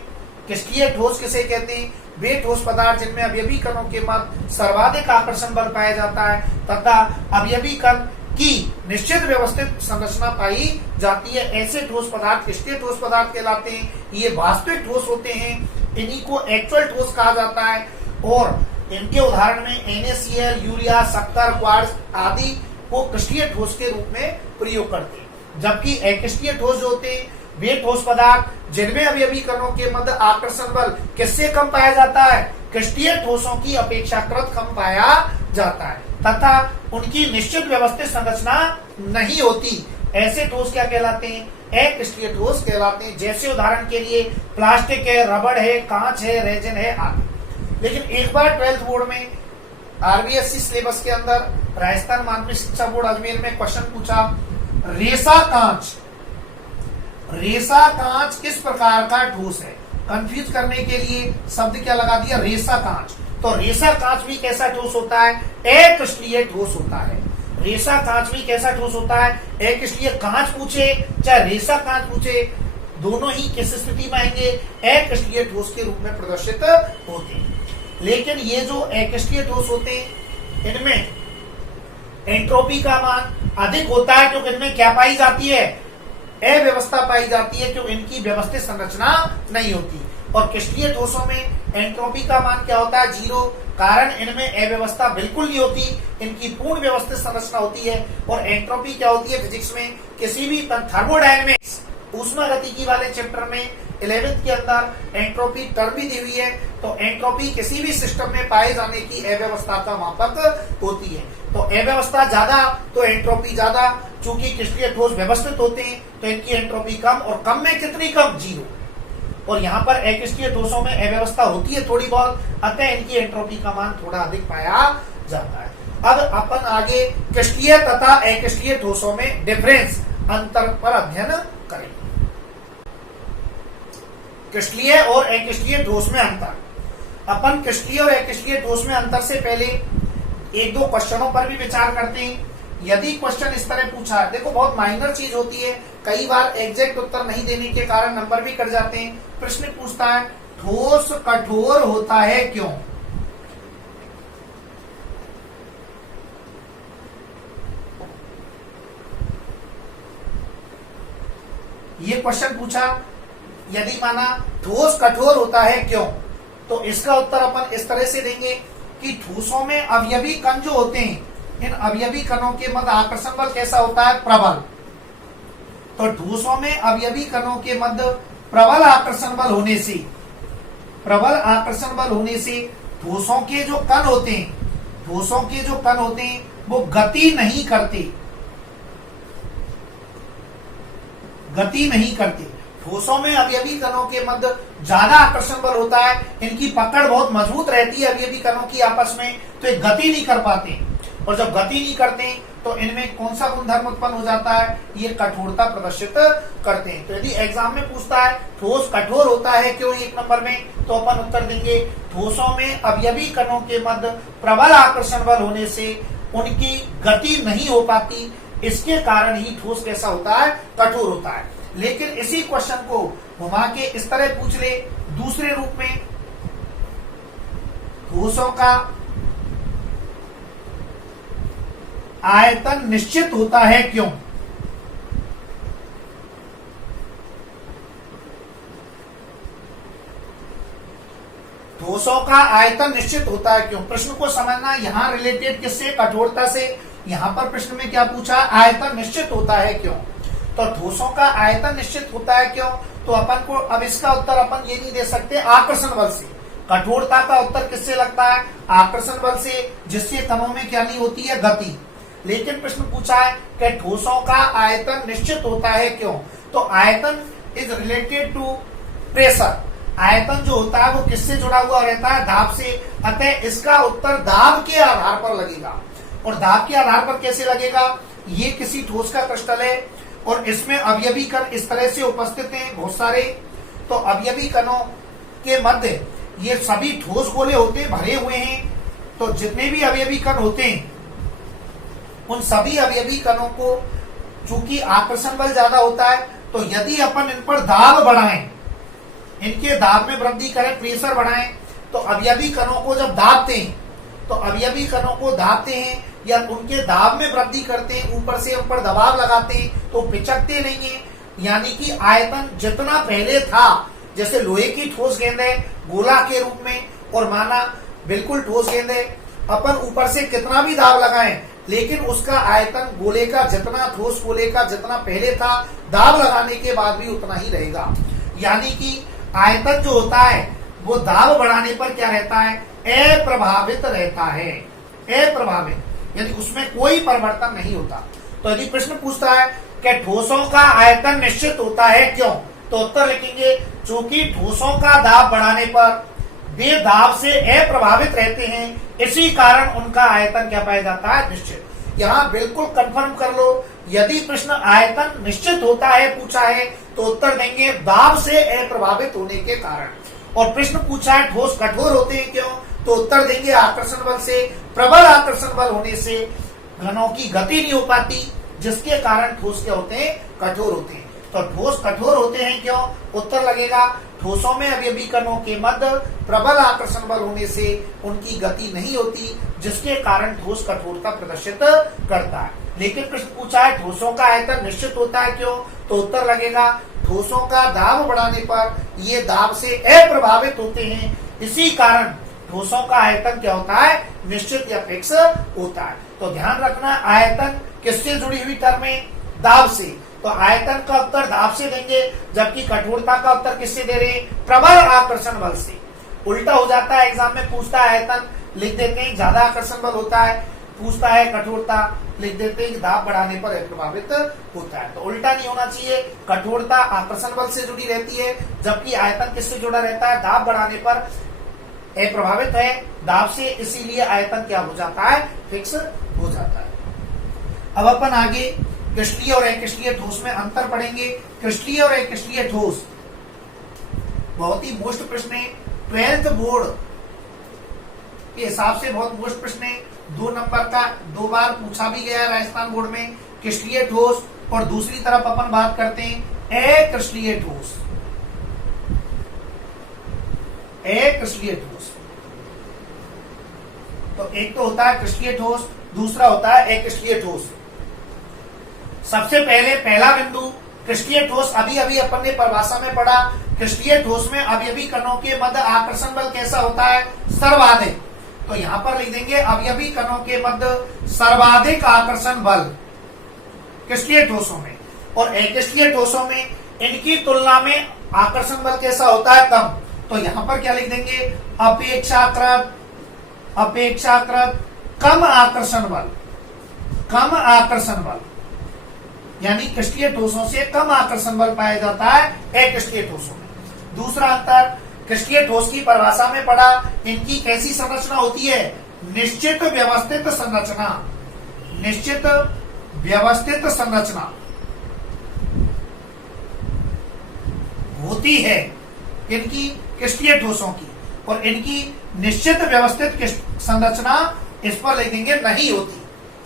क्रिस्टलीय ठोस किसे कहते हैं? वे ठोस पदार्थ जिनमें अवयवी कणों के मध्य सर्वाधिक आकर्षण बल पाया जाता है तथा अवयवी कण की निश्चित व्यवस्थित संरचना पाई जाती है, ऐसे ठोस पदार्थ क्रिस्टलीय ठोस पदार्थ कहलाते हैं। ये वास्तविक ठोस होते हैं, इन्हीं को एक्चुअल ठोस कहा जाता है, और इनके उदाहरण में NaCl, यूरिया, शक्कर, क्वार्ट्ज आदि को क्रिस्टलीय ठोस के रूप में प्रयोग करते हैं। जबकि अक्रिस्टलीय ठोस जो होते हैं वे ठोस पदार्थ जिनमें अवयवी कणों के मध्य आकर्षण बल किससे कम पाया जाता है? क्रिस्टलीय ठोसों की अपेक्षाकृत कम पाया जाता है तथा उनकी निश्चित व्यवस्थित संरचना नहीं होती, ऐसे ठोस क्या कहलाते हैं? अक्रिस्टलीय ठोस कहलाते हैं। जैसे उदाहरण के लिए प्लास्टिक है, रबड़ है, कांच है, रेजिन है आदि। लेकिन एक बार 12th बोर्ड में RBSC सिलेबस के अंदर राजस्थान माध्यमिक शिक्षा बोर्ड अजमेर में क्वेश्चन पूछा, रेसा कांच, रेसा कांच किस प्रकार का ठोस है? कंफ्यूज करने के लिए शब्द क्या लगा दिया? रेसा कांच। तो रेसा कांच भी कैसा ठोस होता है? अक्रिस्टलीय ठोस होता है। रेसा कांच भी कैसा ठोस होता है? अक्रिस्टलीय कांच पूछे चाहे रेसा कांच पूछे, दोनों ही किस स्थिति में आएंगे? अक्रिस्टलीय ठोस के रूप में प्रदर्शित होते हैं। लेकिन ये जो अक्रिस्टलीय ठोस होते हैं इनमें एंट्रोपी का मान अधिक होता है, क्योंकि इनमें क्या पाई जाती है? अव्यवस्था पाई जाती है, क्योंकि इनकी व्यवस्थित संरचना नहीं होती। और क्रिस्टलीय ठोसों में एंट्रोपी का मान क्या होता है? 0, कारण इनमें अव्यवस्था बिल्कुल नहीं होती, इनकी पूर्ण व्यवस्थित संरचना होती है। और एंट्रोपी क्या होती है फिजिक्स में? किसी भी थर्मोडायनेमिक्स ऊष्मागतिकी वाले चैप्टर में 11th के अंदर एंट्रोपी टर्म भी दी हुई है। तो एंट्रोपी किसी भी सिस्टम में पाए जाने की अव्यवस्था का मापक होती है। तो अव्यवस्था ज्यादा तो एंट्रोपी ज्यादा, चूंकि क्रिस्टलीय ठोस व्यवस्थित होते हैं तो इनकी एंट्रोपी कम, और कम में कितनी कम? 0। और यहाँ पर अक्रिस्टलीय ठोसों में अव्यवस्था होती है थोड़ी बहुत, अतः इनकी एंट्रोपी का मान थोड़ा अधिक पाया जाता है। अब अपन आगे क्रिस्टलीय तथा अक्रिस्टलीय ठोसों में डिफरेंस, अंतर पर अध्ययन करेंगे। क्रिस्टलीय और अक्रिस्टलीय ठोस में अंतर। अपन क्रिस्टलीय और अक्रिस्टलीय ठोस में अंतर से पहले एक दो क्वेश्चनों पर भी विचार करते हैं। यदि क्वेश्चन इस तरह पूछा है, देखो बहुत माइनर चीज होती है, कई बार एग्जैक्ट उत्तर नहीं देने के कारण नंबर भी कट जाते हैं। प्रश्न पूछता है ठोस कठोर होता है क्यों? ये क्वेश्चन पूछा, यदि माना ठोस कठोर होता है क्यों, तो इसका उत्तर अपन इस तरह से देंगे कि ठोसों में अवयवी कण जो होते हैं, इन अवयवी कणों के मध्य आकर्षण बल कैसा होता है? प्रबल। तो ठोसों में अवयवी कणों के मध्य प्रबल आकर्षण बल होने से, प्रबल आकर्षण बल होने से ठोसों के जो कण होते हैं, ठोसों के जो कण होते हैं वो गति नहीं करते, गति नहीं करते। ठोसों में अवयवी कणों के मध्य ज्यादा आकर्षण बल होता है, इनकी पकड़ बहुत मजबूत रहती है अवयवी कणों की आपस में, तो ये गति नहीं कर पाते। और जब गति नहीं करते तो इनमें कौन सा गुणधर्म उत्पन्न हो जाता है? ये कठोरता प्रदर्शित करते हैं। तो यदि एग्जाम में पूछता है ठोस कठोर होता है क्यों 1 नंबर में, तो अपन उत्तर देंगे ठोसों में अवयवी कणों के मध्य प्रबल आकर्षण बल होने से उनकी गति नहीं हो पाती, इसके कारण ही ठोस कैसा होता है, कठोर होता है। लेकिन इसी क्वेश्चन को घुमा के इस तरह पूछ ले दूसरे रूप में, ठोसों का आयतन निश्चित होता है क्यों? ठोसों का आयतन निश्चित होता है क्यों? प्रश्न को समझना, यहां रिलेटेड किससे, कठोरता से। यहां पर प्रश्न में क्या पूछा, आयतन निश्चित होता है क्यों? तो ठोसों का आयतन निश्चित होता है क्यों, तो अपन को अब इसका उत्तर अपन ये नहीं दे सकते आकर्षण बल से। कठोरता का उत्तर किससे लगता है, आकर्षण बल से, जिससे कणों में क्या नहीं होती है, गति। लेकिन प्रश्न पूछा है कि ठोसों का आयतन निश्चित होता है क्यों, तो आयतन इज रिलेटेड टू प्रेशर। आयतन जो होता है वो किससे जुड़ा हुआ रहता है, दाब से। अतः इसका उत्तर दाब के आधार पर लगेगा। और दाब के आधार पर कैसे लगेगा, ये किसी ठोस का क्रिस्टल है और इसमें अवयवी कण इस तरह से उपस्थित हैं बहुत सारे। तो अवयवी कणों के मध्य ये सभी ठोस गोले होते हैं, भरे हुए हैं। तो जितने भी अवयवी कण होते हैं उन सभी अवयवी कणों को चूंकि आकर्षण बल ज्यादा होता है, तो यदि अपन इन पर दाब बढ़ाएं, इनके दाब में वृद्धि करें, प्रेशर बढ़ाएं, तो अवयवी कणों को जब दाबते हैं, तो अवयवी कणों को दाबते हैं या उनके दाब में वृद्धि करते हैं, ऊपर से उन पर दबाव लगाते हैं, तो पिचकते नहीं है। यानी कि आयतन जितना पहले था, जैसे लोहे की ठोस गेंद है गोला के रूप में, और माना बिल्कुल ठोस गेंद है, अपन ऊपर से कितना भी दाब लगाएं, लेकिन उसका आयतन गोले का जितना, ठोस गोले का जितना पहले था, दाब लगाने के बाद भी उतना ही रहेगा। यानी कि आयतन जो होता है वो दाब बढ़ाने पर क्या रहता है, अप्रभावित रहता है, अप्रभावित, यानी उसमें कोई परिवर्तन नहीं होता। तो यदि प्रश्न पूछता है कि ठोसों का आयतन निश्चित होता है क्यों, तो उत्तर लिखेंगे चूंकि ठोसों का दाब बढ़ाने पर वे दाब से अप्रभावित रहते हैं, इसी कारण उनका आयतन क्या पाया जाता है, निश्चित। यहाँ बिल्कुल कंफर्म कर लो, यदि प्रश्न आयतन निश्चित होता है पूछा है, तो उत्तर देंगे दाब से अप्रभावित होने के कारण। और प्रश्न पूछा है ठोस कठोर होते हैं क्यों, तो उत्तर देंगे आकर्षण बल से। प्रबल आकर्षण बल होने से घनों की गति नहीं हो पाती, जिसके कारण ठोस क्या होते हैं, कठोर होते हैं। तो ठोस कठोर होते हैं क्यों, उत्तर लगेगा ठोसों में अवयवी कणों के मध्य प्रबल आकर्षण बल होने से उनकी गति नहीं होती, जिसके कारण ठोस कठोरता प्रदर्शित करता है। लेकिन प्रश्न पूछा है ठोसों का आयतन निश्चित होता है क्यों, तो उत्तर लगेगा ठोसों का दाब बढ़ाने पर ये दाब से अप्रभावित होते हैं, इसी कारण ठोसों का आयतन क्या होता है, निश्चित या फिक्स होता है। तो ध्यान रखना, आयतन किससे जुड़ी हुई टर्म है, दाब से। तो आयतन का उत्तर दाब से देंगे, जबकि कठोरता का उत्तर किससे दे रहे हैं, प्रबल आकर्षण बल से। उल्टा हो जाता है, एग्जाम में पूछता है आयतन, लिख देते हैं ज्यादा आकर्षण बल होता है, पूछता है कठोरता, लिख देते हैं कि दाब बढ़ाने पर अप्रभावित होता है। तो उल्टा नहीं होना चाहिए, कठोरता आकर्षण बल से जुड़ी रहती है, जबकि आयतन किससे जुड़ा रहता है, दाब बढ़ाने पर अप्रभावित है दाब से, इसीलिए आयतन क्या हो जाता है, फिक्स हो जाता है। अब अपन आगे क्रिस्टलीय और अक्रिस्टलीय ठोस में अंतर पढ़ेंगे। क्रिस्टलीय और अक्रिस्टलीय ठोस बहुत ही मोस्ट प्रश्न है, 12th बोर्ड के हिसाब से बहुत मोस्ट प्रश्न है। 2 नंबर का 2 बार पूछा भी गया राजस्थान बोर्ड में, क्रिस्टलीय ठोस। और दूसरी तरफ अपन बात करते हैं अक्रिस्टलीय ठोस, अक्रिस्टलीय ठोस। तो एक तो होता है क्रिस्टलीय ठोस, दूसरा होता है अक्रिस्टलीय ठोस। सबसे पहले पहला बिंदु क्रिस्टलीय ठोस, अभी अभी अपन ने परिभाषा में पढ़ा, क्रिस्टलीय ठोस में अवयवी कणों के मध्य आकर्षण बल कैसा होता है, सर्वाधिक। तो यहां पर लिख देंगे अवयवी कणों के मध्य सर्वाधिक आकर्षण बल क्रिस्टलीय ठोसों में। और अक्रिस्टलीय ठोसों में इनकी तुलना में आकर्षण बल कैसा होता है, कम। तो यहां पर क्या लिख देंगे, अपेक्षाकृत कम आकर्षण बल, कम आकर्षण बल, यानी क्रिस्टलीय ठोसों से कम आकर्षण बल पाया जाता है अक्रिस्टलीय ठोसों में। दूसरा अंतर क्रिस्टलीय ठोस की परिभाषा में पढ़ा, इनकी कैसी संरचना होती है, निश्चित व्यवस्थित संरचना, निश्चित व्यवस्थित संरचना होती है इनकी क्रिस्टलीय ठोसों की, और इनकी निश्चित व्यवस्थित संरचना इस पर लिखेंगे नहीं होती।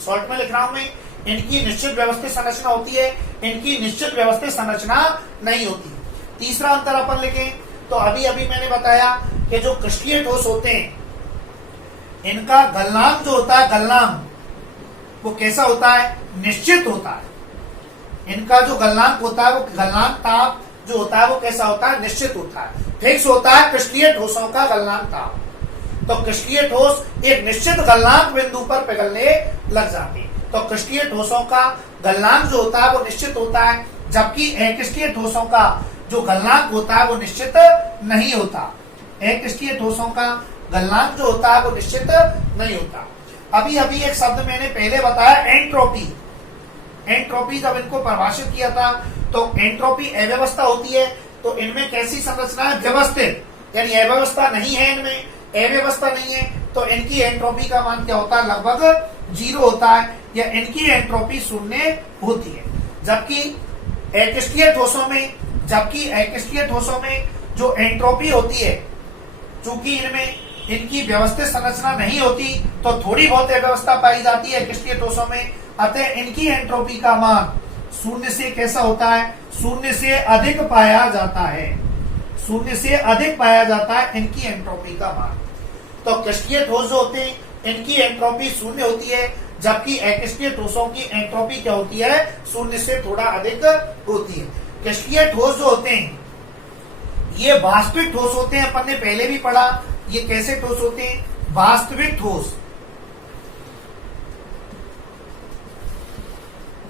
शॉर्ट में लिख रहा हूं मैं, इनकी निश्चित व्यवस्थित संरचना होती है, इनकी निश्चित व्यवस्थित संरचना नहीं होती। तीसरा अंतर अपन लिखें तो अभी अभी मैंने बताया कि जो क्रिस्टलीय ठोस होते हैं इनका गलनांक जो होता है, गलनांक वो कैसा होता है, निश्चित होता है। इनका जो गलनांक होता है वो गलनांक ताप जो होता है वो कैसा होता है, निश्चित होता है, फिक्स होता है क्रिस्टलीय ठोसों का गलनांक ताप। तो क्रिस्टलीय ठोस एक निश्चित गलनांक बिंदु पर पिघलने लग जाते हैं। तो क्रिस्टलीय ठोसों का गलनांक जो होता है वो निश्चित होता है, जबकि अक्रिस्टलीय ठोसों का जो गलनांक होता है वो निश्चित नहीं होता। अक्रिस्टलीय ठोसों का गलनांक जो होता है वो निश्चित नहीं होता। अभी अभी एक शब्द मैंने पहले बताया, एंट्रोपी। एंट्रोपी जब इनको परिभाषित किया था तो एंट्रोपी अव्यवस्था होती है, तो इनमें कैसी संरचना है, व्यवस्थित, यानी अव्यवस्था नहीं है, इनमें अव्यवस्था नहीं है, तो इनकी एंट्रोपी का मान क्या होता है, लगभग 0 होता है, या इनकी एंट्रोपी 0 होती है। जबकि अक्रिस्टलीय ठोसों में जो एंट्रोपी होती है, चूंकि इनमें इनकी व्यवस्थित संरचना नहीं होती तो थोड़ी बहुत अव्यवस्था पाई जाती है अक्रिस्टलीय ठोसों में, अतः इनकी एंट्रोपी का मान 0 से कैसा होता है, 0 से अधिक पाया जाता है, 0 से अधिक पाया जाता है इनकी एंट्रोपी का मान। तो क्रिस्टलीय ठोस जो होते हैं इनकी एंट्रोपी 0 होती है, जबकि अक्रिस्टलीय ठोसों की एंट्रोपी क्या होती है, 0 से थोड़ा अधिक होती है। क्रिस्टलीय ठोस जो होते हैं ये वास्तविक ठोस होते हैं, अपन ने पहले भी पढ़ा, ये कैसे ठोस होते हैं, वास्तविक ठोस।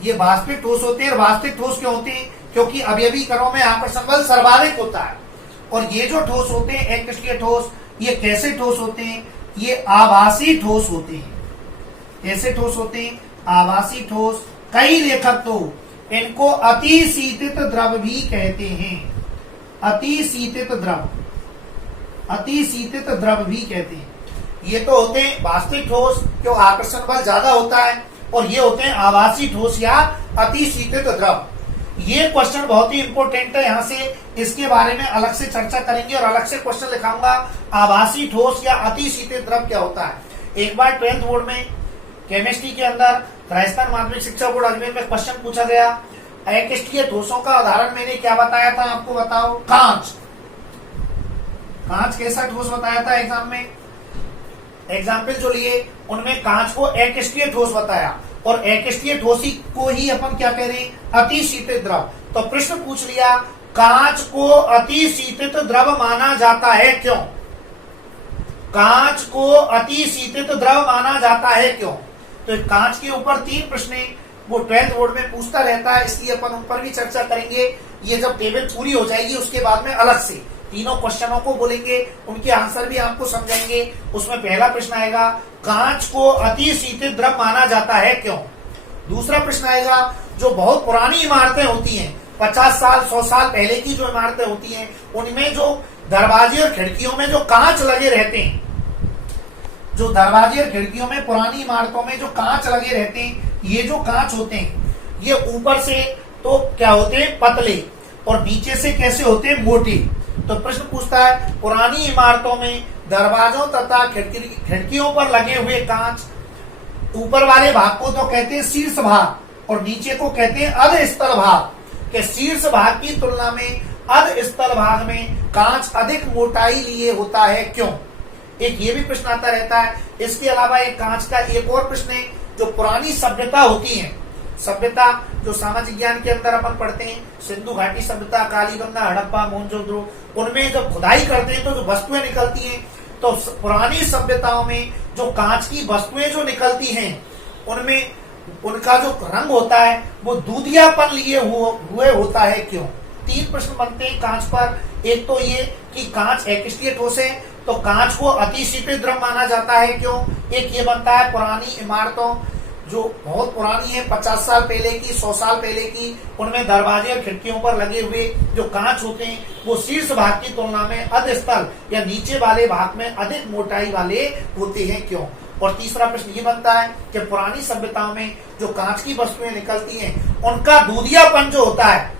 ये वास्तविक ठोस होते हैं, और वास्तविक ठोस क्यों होते हैं, क्योंकि अवयवीकरणों में आकर्षण बल सर्वाधिक होता है। और ये जो ठोस होते हैं अक्रिस्टलीय ठोस, ये कैसे ठोस होते हैं, ये आभासी ठोस होते हैं। कैसे ठोस होते हैं, आभासी ठोस। कई लेखक तो इनको अतिशीतित द्रव भी कहते हैं, अतिशीतित द्रव भी कहते हैं। ये तो होते हैं वास्तविक ठोस, क्यों आकर्षण बल ज्यादा होता है, और ये होते हैं आभासी ठोस या अतिशीतित द्रव। ये क्वेश्चन बहुत ही इंपॉर्टेंट है, यहाँ से इसके बारे में अलग से चर्चा करेंगे और अलग से क्वेश्चन लिखाऊंगा, आभासी ठोस या अतिशीतित द्रव क्या होता है। एक बार 12th बोर्ड में केमिस्ट्री के अंदर राजस्थान माध्यमिक शिक्षा बोर्ड अजमेर में क्वेश्चन पूछा गया, अक्रिस्टलीय ठोसों का उदाहरण मैंने क्या बताया था आपको बताओ, कांच। कांच कैसा ठोस बताया था एग्जाम में, एग्जाम्पल जो लिए उनमें कांच को अक्रिस्टलीय ठोस बताया, और अक्रिस्टलीय ठोस को ही अपन क्या कह रहे हैं, अतिशीतित द्रव। तो प्रश्न पूछ लिया, कांच को अतिशीतित द्रव माना जाता है क्यों, कांच को अतिशीतित द्रव माना जाता है क्यों। तो कांच के ऊपर 3 प्रश्न वो 12th बोर्ड में पूछता रहता है, इसलिए अपन उन पर भी चर्चा करेंगे। ये जब टेबल पूरी हो जाएगी उसके बाद में अलग से तीनों क्वेश्चनों को बोलेंगे, उनके आंसर भी आपको समझाएंगे। उसमें पहला प्रश्न आएगा, कांच को अतिशीतित द्रव माना जाता है क्यों। दूसरा प्रश्न आएगा, जो बहुत पुरानी इमारतें होती हैं, 50 साल 100 साल पहले की जो इमारतें होती हैं, उनमें जो दरवाजे और खिड़कियों में जो कांच लगे रहते हैं, जो दरवाजे और खिड़कियों में पुरानी इमारतों में जो कांच लगे रहते हैं, ये जो कांच होते हैं ये ऊपर से तो क्या होते हैं, पतले, और नीचे से कैसे होते हैं, मोटे। तो प्रश्न पूछता है, पुरानी इमारतों में दरवाजों तथा खिड़कियों पर लगे हुए कांच, ऊपर वाले भाग को तो कहते हैं शीर्ष भाग और नीचे को कहते हैं अधस्तल भाग। के शीर्ष भाग की तुलना में अधस्तल भाग में कांच अधिक मोटाई लिए होता है क्यों। एक ये भी प्रश्न आता रहता है। इसके अलावा एक कांच का एक और प्रश्न है, जो पुरानी सभ्यता होती है, सभ्यता जो सामाजिक ज्ञान के अंदर अपन पढ़ते हैं, सिंधु घाटी सभ्यता, कालीबंगा, हड़प्पा, मोहनजोदड़ो, उनमें जब खुदाई करते हैं तो जो वस्तुएं निकलती हैं, तो पुरानी सभ्यताओं में जो कांच की वस्तुएं जो निकलती हैं, उनमें उनका जो रंग होता है वो दूधियापन लिए हुए होता है क्यों। 3 प्रश्न बनते हैं कांच पर। एक तो ये कि कांच अक्रिस्टलीय ठोस है, तो कांच को अतिशीतित द्रव माना जाता है क्यों। एक ये बनता है, पुरानी इमारतों जो बहुत पुरानी है, 50 साल पहले की, 100 साल पहले की, उनमें दरवाजे और खिड़कियों पर लगे हुए जो कांच होते हैं वो शीर्ष भाग की तुलना में अधस्तल या नीचे वाले भाग में अधिक मोटाई वाले होते हैं क्यों। और तीसरा प्रश्न ये बनता है कि पुरानी सभ्यताओं में जो कांच की वस्तुएं निकलती हैं, उनका दूधियापन जो होता है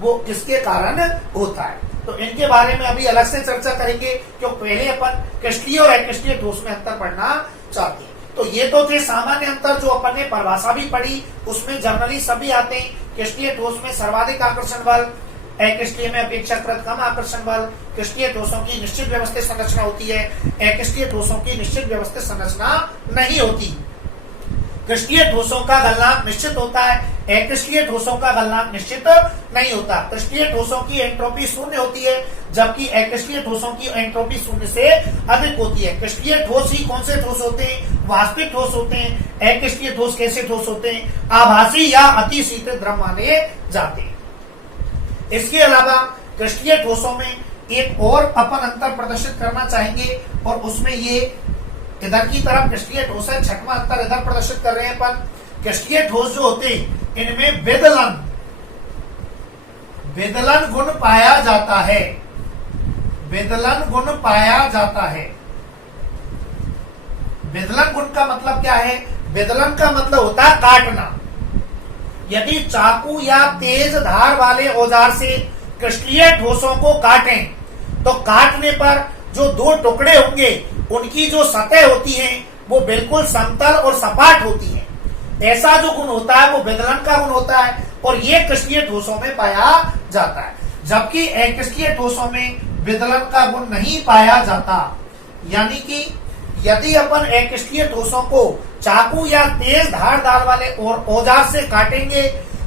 वो किसके कारण होता है। तो इनके बारे में अभी अलग से चर्चा करेंगे, क्योंकि पहले अपन क्रिस्टलीय और अक्रिस्टलीय ठोस में अंतर पढ़ना चाहते हैं। तो ये तो थे सामान्य अंतर जो अपन ने परिभाषा भी पढ़ी, उसमें जनरली सभी आते हैं। क्रिस्टीय ठोस में सर्वाधिक आकर्षण बल, अक्रिस्टीय में अपेक्षाकृत कम आकर्षण बल, क्रिस्टीय ठोसों की निश्चित व्यवस्थित संरचना होती है, अक्रिस्टीय ठोसों की निश्चित व्यवस्थित संरचना नहीं होती। क्रिस्टीय ठोसों का गलनांक निश्चित होता है, अक्रिस्टीय ठोसों का गलनांक निश्चित नहीं होता। क्रिस्टीय ठोसों की एंट्रोपी शून्य होती है, जबकि अक्रिस्टीय ठोसों की एंट्रोपी शून्य से अधिक होती है। क्रिस्टीय ठोस ही कौन से ठोस होते हैं? वास्तविक ठोस होते हैं। अक्रिस्टीय ठोस कैसे ठोस होते हैं? आभासी या अति शीतल द्रव माने जाते हैं। इसके अलावा क्रिस्टीय ठोसों में एक और अपन अंतर प्रदर्शित करना चाहेंगे, और उसमें ये इधर की तरफ क्रिस्टीय ठोस है, छठवां अंतर इधर प्रदर्शित कर रहे हैं अपन। क्रिस्टीय ठोस जो होते हैं इनमें विदलन गुण पाया जाता है। विदलन गुण पाया जाता है। विदलन गुण का मतलब क्या है? विदलन का मतलब होता है काटना। यदि चाकू या तेज धार वाले औजार से क्रिस्टीय ठोसों को काटें, तो काटने पर जो दो टुकड़े होंगे उनकी जो सतह होती है वो बिल्कुल समतल और सपाट होती है। ऐसा जो गुण होता है वो विदलन का गुण होता है, और ये क्रिस्टीय ठोसों में पाया जाता है। जबकि अक्रिस्टीय ठोसों में विदलन का गुण नहीं पाया जाता। यानी कि यदि अपन अक्रिस्टीय ठोसों को चाकू या तेज धारदार वाले और औजार से काटेंगे,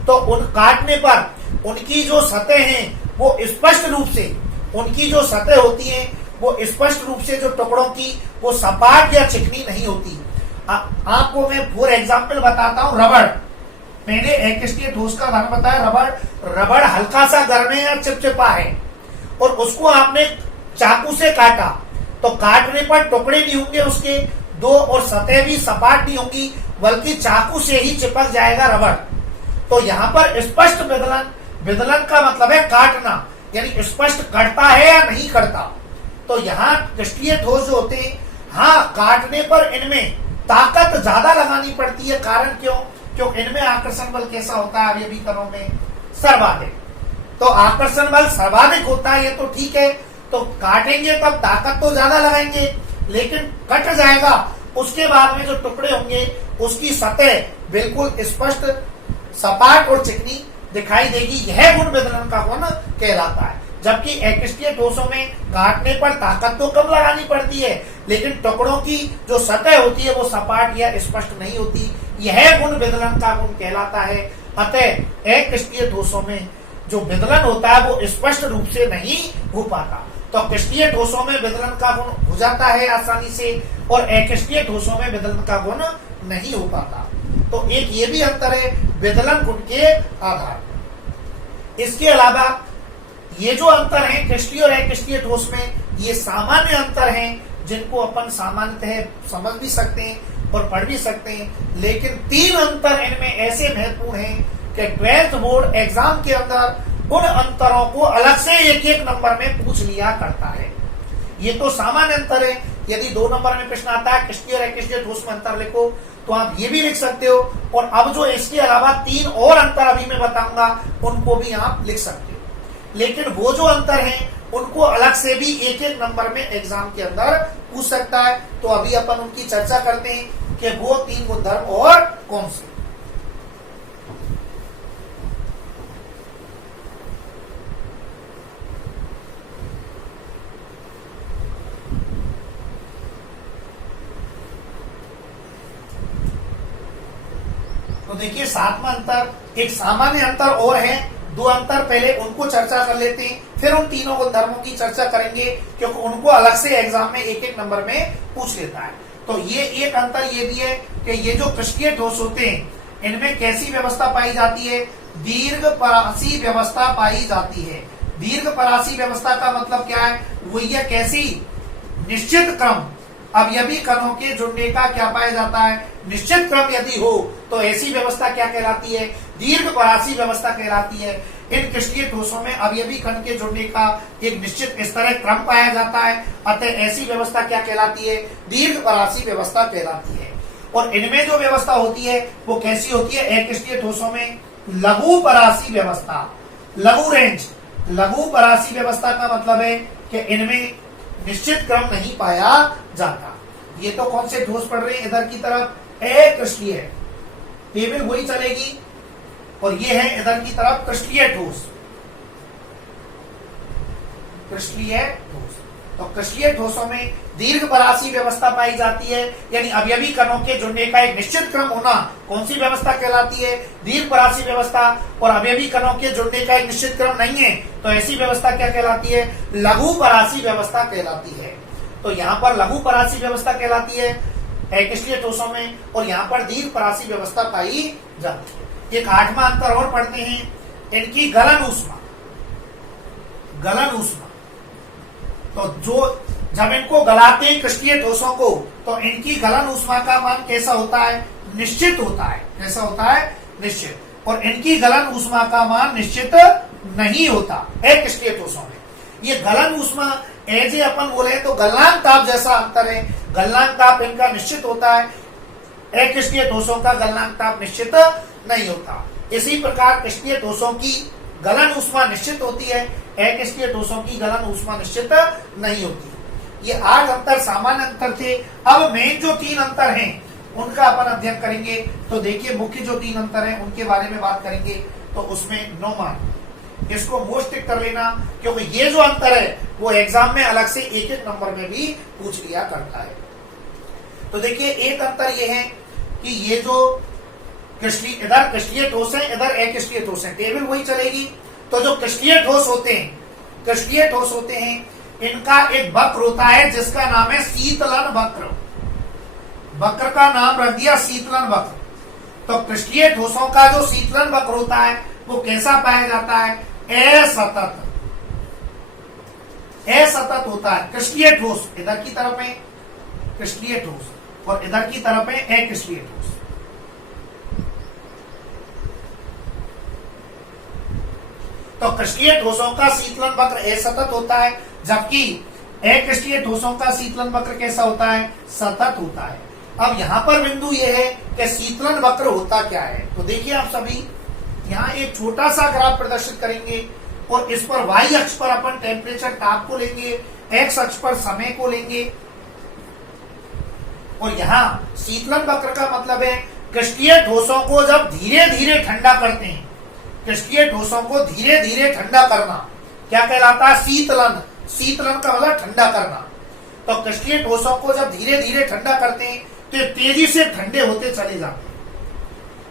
तो उन काटने पर उनकी जो सतह है वो स्पष्ट रूप से, उनकी जो सतह होती है वो स्पष्ट रूप से जो टुकड़ों की वो सपाट या चिकनी नहीं होती। आपको मैं फॉर एग्जाम्पल बताता हूँ, रबड़। मैंने अक्रिस्टीय ठोस का उदाहरण बताया, रबड़ हल्का सा गर्म है या चिपचिपा है, और उसको आपने चाकू से काटा, तो काटने पर टुकड़े नहीं होंगे उसके दो, और सतह भी सपाट नहीं होंगी, बल्कि चाकू से ही चिपक जाएगा रबड़। तो यहाँ पर स्पष्ट विदलन का मतलब है काटना, यानी स्पष्ट कटता है या नहीं कटता। तो यहाँ क्रिस्टीय ठोस जो होते हैं, हाँ काटने पर इनमें ताकत ज्यादा लगानी पड़ती है। कारण क्यों? क्यों इनमें आकर्षण बल कैसा होता है अवयवी कणों में? सर्वाधिक। तो आकर्षण बल सर्वाधिक होता है, ये तो ठीक है। तो काटेंगे तब ताकत तो ज्यादा लगाएंगे, लेकिन कट जाएगा, उसके बाद में जो टुकड़े होंगे उसकी सतह बिल्कुल स्पष्ट, सपाट और चिकनी दिखाई देगी। यह गुण विदलन का गुण कहलाता है। जबकि अक्रिस्टीय ठोसों में काटने पर ताकत तो कम लगानी पड़ती है, लेकिन टुकड़ों की जो सतह होती है वो सपाट या स्पष्ट नहीं होती। यह गुण विदलन का गुण कहलाता है। अतः अक्रिस्टीय ठोसों में जो विदलन होता है वो स्पष्ट रूप से नहीं हो पाता। तो क्रिस्टीय ठोसों में विदलन का गुण हो जाता है आसानी से, और अक्रिस्टीय ठोसों में विदलन का गुण नहीं हो पाता। तो एक ये भी अंतर है विदलन गुण के आधार पर। इसके अलावा ये जो अंतर है क्रिस्टीय और अक्रिस्टीय ठोस में, ये सामान्य अंतर हैं जिनको अपन सामान्यतः समझ भी सकते हैं और पढ़ भी सकते हैं। लेकिन तीन अंतर इनमें ऐसे महत्वपूर्ण हैं कि 12th बोर्ड एग्जाम के अंदर उन अंतरों को अलग से एक एक नंबर में पूछ लिया करता है। ये तो सामान्य अंतर है। यदि 2 नंबर में प्रश्न आता है क्रिस्टीय और अक्रिस्टीय ठोस में अंतर लिखो, तो आप ये भी लिख सकते हो। और अब जो इसके अलावा 3 और अंतर अभी मैं बताऊंगा उनको भी आप लिख सकते हो। लेकिन वो जो अंतर है उनको अलग से भी एक एक नंबर में एग्जाम के अंदर पूछ सकता है। तो अभी अपन उनकी चर्चा करते हैं कि वो 3 गुणधर्म और कौन से। तो देखिए 7वां अंतर, एक सामान्य अंतर और है। 2 अंतर पहले उनको चर्चा कर लेते हैं, फिर उन तीनों गुणधर्मों की चर्चा करेंगे, क्योंकि उनको अलग से एग्जाम में एक एक नंबर में पूछ लेता है। तो ये एक अंतर ये भी है कि ये जो क्रिस्टीय ठोस होते हैं इनमें कैसी व्यवस्था पाई जाती है? दीर्घ परासी व्यवस्था पाई जाती है। दीर्घ परासी व्यवस्था का मतलब क्या है? वो ये कैसी? निश्चित क्रम अवयवी कणों के जुड़ने का क्या पाया जाता है? निश्चित क्रम यदि हो तो ऐसी व्यवस्था क्या कहलाती है? दीर्घ परासी व्यवस्था कहलाती है। इन क्रिस्टीय ठोसों में अवयवी कण के जुड़ने का एक निश्चित इस तरह क्रम पाया जाता है, अतः ऐसी व्यवस्था क्या कहलाती है? दीर्घ परासी व्यवस्था कहलाती है। और इनमें जो व्यवस्था होती है वो कैसी होती है? अक्रिस्टीय ठोसों में लघु परासी व्यवस्था, लघु रेंज। लघु परासी व्यवस्था का मतलब है कि इनमें निश्चित क्रम नहीं पाया जाता। ये तो कौन से ठोस पढ़ रहे हैं इधर की तरफ अक्रिस्टलीय है, टेबल वही चलेगी, और ये है इधर की तरफ क्रिस्टलीय ठोस, क्रिस्टलीय ठोस। तो क्रिस्टलीय ठोसों में दीर्घ परासी व्यवस्था पाई जाती है, यानी अवयवी कणों के जुड़ने का एक निश्चित क्रम होना कौन सी व्यवस्था कहलाती है? दीर्घ परासी व्यवस्था। और अवयवी कणों के जुड़ने का एक निश्चित क्रम नहीं है तो ऐसी व्यवस्था क्या कहलाती है? लघु परासी व्यवस्था कहलाती है। तो यहाँ पर लघु परासी व्यवस्था कहलाती है अक्रिस्टलीय ठोसों में, और यहाँ पर दीर्घ परासी व्यवस्था पाई जाती है। एक 8वां अंतर और पढ़ते हैं, इनकी गलन ऊष्मा, गलन ऊष्मा। तो जो जब इनको गलाते हैं क्रिस्टलीय ठोसों को, तो इनकी गलन ऊष्मा का मान कैसा होता है? निश्चित होता है। कैसा होता है? निश्चित। और इनकी गलन ऊष्मा का मान निश्चित नहीं होता अक्रिस्टलीय ठोसों में। ये गलन ऊष्मा एजे अपन बोले तो गलनांक ताप जैसा अंतर है, गलनांक ताप इनका निश्चित होता है, अक्रिस्टलीय ठोसों का गलनांक ताप निश्चित नहीं होता। इसी प्रकार क्रिस्टलीय ठोसों की गलन ऊष्मा निश्चित होती है, अक्रिस्टलीय ठोसों की गलन ऊष्मा निश्चित नहीं होती। ये 8 अंतर सामान्य अंतर थे। अब मेन जो 3 अंतर हैं उनका अपन अध्ययन करेंगे। तो देखिए मुख्य जो 3 अंतर हैं उनके बारे में बात करेंगे। तो उसमें 9 मार्क, इसको मोस्ट टिक कर लेना, क्योंकि ये जो अंतर है वो एग्जाम में अलग से एक एक नंबर में भी पूछ लिया करता है। तो देखिए एक अंतर ये है कि ये जो इधर क्रिस्टलीय ठोस है, इधर अक्रिस्टलीय ठोस है, टेबल वही चलेगी। तो जो क्रिस्टलीय ठोस होते हैं, क्रिस्टलीय ठोस होते हैं, इनका एक वक्र होता है जिसका नाम है शीतलन वक्र। वक्र का नाम रख दिया शीतलन वक्र। तो क्रिस्टलीय ठोसों का जो शीतलन वक्र होता है वो कैसा पाया जाता है? असतत, असतत होता है। क्रिस्टलीय ठोस इधर की तरफ है क्रिस्टलीय ठोस, और इधर की तरफ है अक्रिस्टलीय ठोस। तो क्रिस्टलीय ठोसों का शीतलन वक्र असतत होता है, जबकि अक्रिस्टलीय ठोसों का शीतलन वक्र कैसा होता है? सतत होता है। अब यहाँ पर बिंदु ये है कि शीतलन वक्र होता क्या है। तो देखिए आप सभी यहाँ एक छोटा सा ग्राफ प्रदर्शित करेंगे, और इस पर वाई अक्ष पर अपन टेम्परेचर ताप को लेंगे, एक्स अक्ष पर समय को लेंगे, और यहाँ शीतलन वक्र का मतलब है क्रिस्टलीय ठोसों को जब धीरे धीरे ठंडा करते हैं, क्रिस्टलीय ठोसों को धीरे धीरे ठंडा करना क्या कहलाता है? शीतलन। शीतलन का मतलब ठंडा करना। तो क्रिस्टलीय ठोसों को जब धीरे धीरे ठंडा करते हैं तो तेजी से ठंडे होते चले जाते हैं।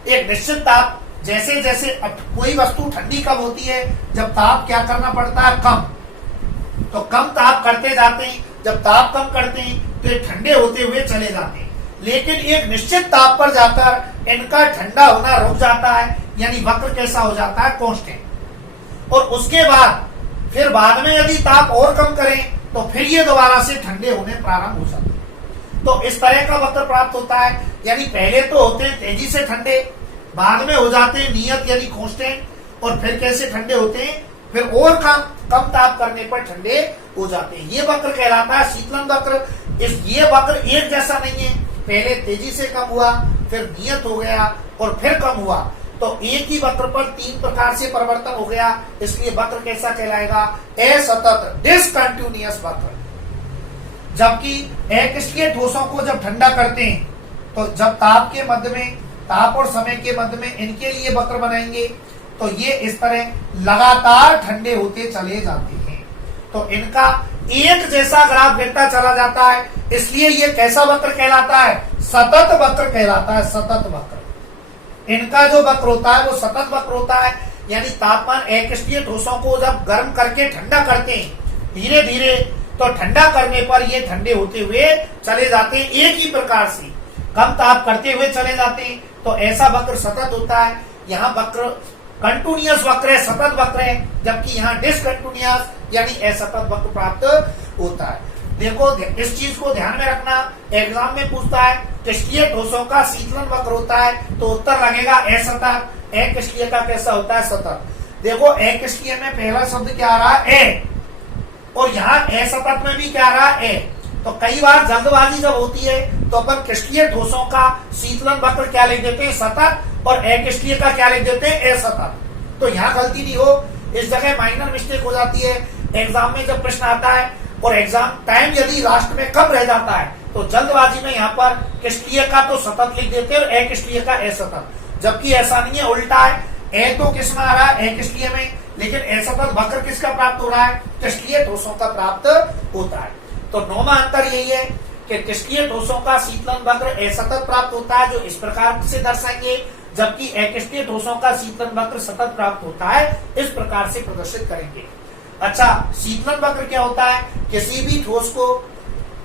एक निश्चित ताप, जैसे जैसे कोई वस्तु ठंडी कब होती है? जब ताप क्या करना पड़ता है? कम। तो कम ताप करते जाते हैं, जब ताप कम करते हैं तो ये ठंडे होते हुए चले जाते हैं। लेकिन एक निश्चित ताप पर जाकर इनका ठंडा होना रुक जाता है, यानी वक्र कैसा हो जाता है? कांस्टेंट। और उसके बाद फिर बाद में यदि ताप और कम करें तो फिर ये दोबारा से ठंडे होने प्रारंभ हो जाते हैं। तो इस तरह का वक्र प्राप्त होता है, यानी पहले तो होते हैं तेजी से ठंडे, बाद में हो जाते हैं नियत यानी कांस्टेंट, और फिर कैसे ठंडे होते हैं? फिर और कम ताप करने पर ठंडे हो जाते हैं। ये वक्र कहलाता है शीतलन वक्र। ये वक्र एक जैसा नहीं है, पहले तेजी से कम हुआ, फिर नियत हो गया, और फिर कम हुआ। तो एक ही वक्र पर 3 प्रकार से परिवर्तन हो गया, इसलिए वक्र कैसा कहलाएगा? असतत, डिसकंटिन्यूअस वक्र। जबकि अक्रिस्टलीय ठोसों को जब ठंडा करते हैं तो जब ताप के मध्य में, ताप और समय के मध्य में इनके लिए वक्र बनाएंगे तो ये इस तरह लगातार ठंडे होते चले जाते हैं। तो इनका एक जैसा ग्राफ गिरता चला जाता है, इसलिए ये कैसा वक्र कहलाता है? सतत वक्र कहलाता है। सतत वक्र। इनका जो वक्र होता है वो सतत वक्र होता है, यानी तापमान अक्रिस्टलीय ठोसों को जब गर्म करके ठंडा करते हैं धीरे धीरे, तो ठंडा करने पर ये ठंडे होते हुए चले जाते हैं एक ही प्रकार से, कम ताप करते हुए चले जाते हैं। तो ऐसा वक्र सतत होता है। यहाँ वक्र कंटिन्यूअस वक्र है, सतत वक्र है, जबकि यहाँ डिसकंटिन्यूअस यानी असतत वक्र प्राप्त होता है। देखो इस चीज को ध्यान में रखना, एग्जाम में पूछता है क्रिस्टलीय ठोसों का शीतलन वक्र होता है तो उत्तर लगेगा असतत। अक्रिस्टलीय का कैसा होता है? सतत। देखो अक्रिस्टलीय में पहला शब्द क्या आ रहा है? ए, और यहाँ असतत में भी क्या आ रहा है? ए। तो कई बार जल्दबाजी जब होती है तो अपन क्रिस्टलीय ठोसों का शीतलन वक्र क्या लिख देते हैं? सतत, और अक्रिस्टलीय का क्या लिख देते हैं? असतत। तो यहाँ गलती नहीं हो, इस जगह माइनर मिस्टेक हो जाती है। एग्जाम में जब प्रश्न आता है और एग्जाम टाइम यदि लास्ट में कम रह जाता है तो जल्दबाजी में यहाँ पर क्रिस्टीय का तो सतत लिख देते हैं और अक्रिस्टीय का असतत, जबकि ऐसा नहीं है, उल्टा है। ए तो किस में आ रहा है, अक्रिस्टीय में, लेकिन असतत वक्र किसका प्राप्त हो रहा है, क्रिस्टीय ठोसों का प्राप्त होता है। तो नौवां अंतर यही है कि क्रिस्टीय ठोसों का शीतलन वक्र असतत प्राप्त होता है, जो इस प्रकार से दर्शाएंगे, जबकि अक्रिस्टीय ठोसों का शीतलन वक्र सतत प्राप्त होता है, इस प्रकार से प्रदर्शित करेंगे। अच्छा, शीतलन वक्र क्या होता है, किसी भी ठोस को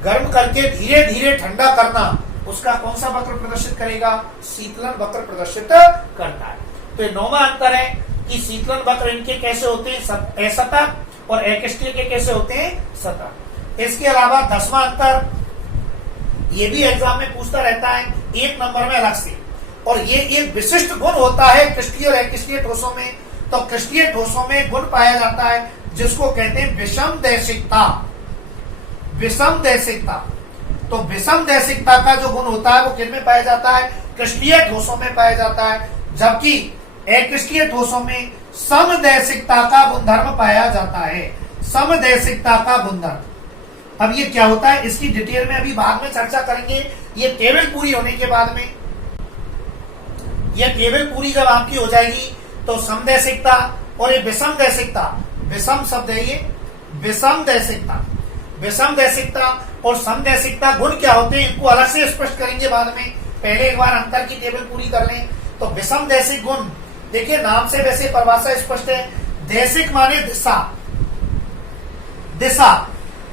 गर्म करके धीरे धीरे ठंडा करना, उसका कौन सा वक्र प्रदर्शित करेगा, शीतलन वक्र प्रदर्शित करता है। तो नौवां अंतर है कि शीतलन वक्र इनके कैसे होते हैं, असतत, और अक्रिस्टीय के कैसे होते हैं, सतत। इसके अलावा 10वां अंतर, ये भी एग्जाम में पूछता रहता है 1 नंबर में अलग से, और ये एक विशिष्ट गुण होता है क्रिस्टीय और अक्रिस्टीय ठोसों में। तो क्रिस्टीय ठोसों में गुण पाया जाता है जिसको कहते हैं विषम दैशिकता। विषम दैशिकता, तो विषम दैशिकता का जो गुण होता है वो किन में पाया जाता है, क्रिस्टीय ठोसों में पाया जाता है, जबकि अक्रिस्टीय ठोसों में समदैशिकता का गुणधर्म पाया जाता है। समदैशिकता का गुणधर्म, अब ये क्या होता है इसकी डिटेल में अभी बाद में चर्चा करेंगे। ये टेबल पूरी होने के बाद में, ये टेबल पूरी जब आपकी हो जाएगी तो समदैशिकता और ये विषम दैशिकता, विषम शब्द है ये, विषम दैशिकता, विषम दैशिकता और समदैशिकता गुण क्या होते हैं इनको अलग से स्पष्ट करेंगे बाद में। पहले एक बार अंतर की टेबल पूरी कर लें। तो विषम दैशिक गुण, देखिए नाम से वैसे परिभाषा स्पष्ट है, दैशिक माने दिशा, दिशा,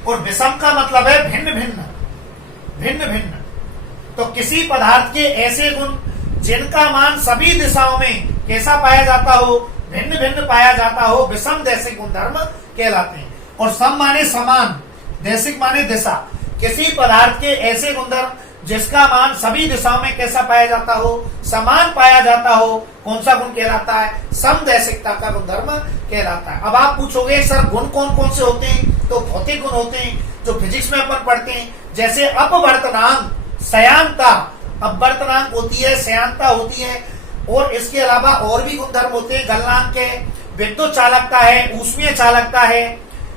और विषम का मतलब है भिन्न भिन्न, भिन्न भिन्न। तो किसी पदार्थ के ऐसे गुण जिनका मान सभी दिशाओं में कैसा पाया जाता हो, भिन्न भिन्न पाया जाता हो, विषम दैशिक गुणधर्म कहलाते हैं। और सम माने समान, दैशिक माने दिशा, किसी पदार्थ के ऐसे गुणधर्म जिसका मान सभी दिशाओं में कैसा पाया जाता हो, समान पाया जाता हो, कौन सा गुण कहलाता है, समदैशिकता का गुणधर्म कहलाता है। अब आप पूछोगे सर गुण कौन कौन से होते हैं, तो भौतिक गुण होते हैं जो फिजिक्स में अपन पढ़ते हैं, जैसे अपवर्तनांक, श्यानता, अपवर्तनांक होती है, श्यानता होती है, और इसके अलावा और भी गुणधर्म होते हैं, गलनांक है, विद्युत चालकता है, ऊष्मीय चालकता है।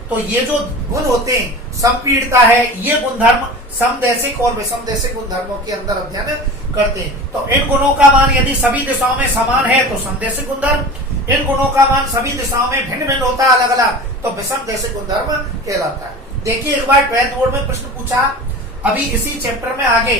तो ये जो गुण होते हैं, संपीड़ता है, ये गुणधर्म समदैशिक और विषमदैशिक गुणधर्मों के अंदर अध्ययन करते हैं। तो इन गुणों का मान यदि सभी दिशाओं में समान है तो समदैशिक गुणधर्म, इन गुणों का मान सभी दिशाओं में भिन्न भिन्न होता है, अलग अलग, तो विषमदैशिक गुणधर्म कहलाता है। देखिए एक बार 12th बोर्ड में प्रश्न पूछा, अभी इसी चैप्टर में आगे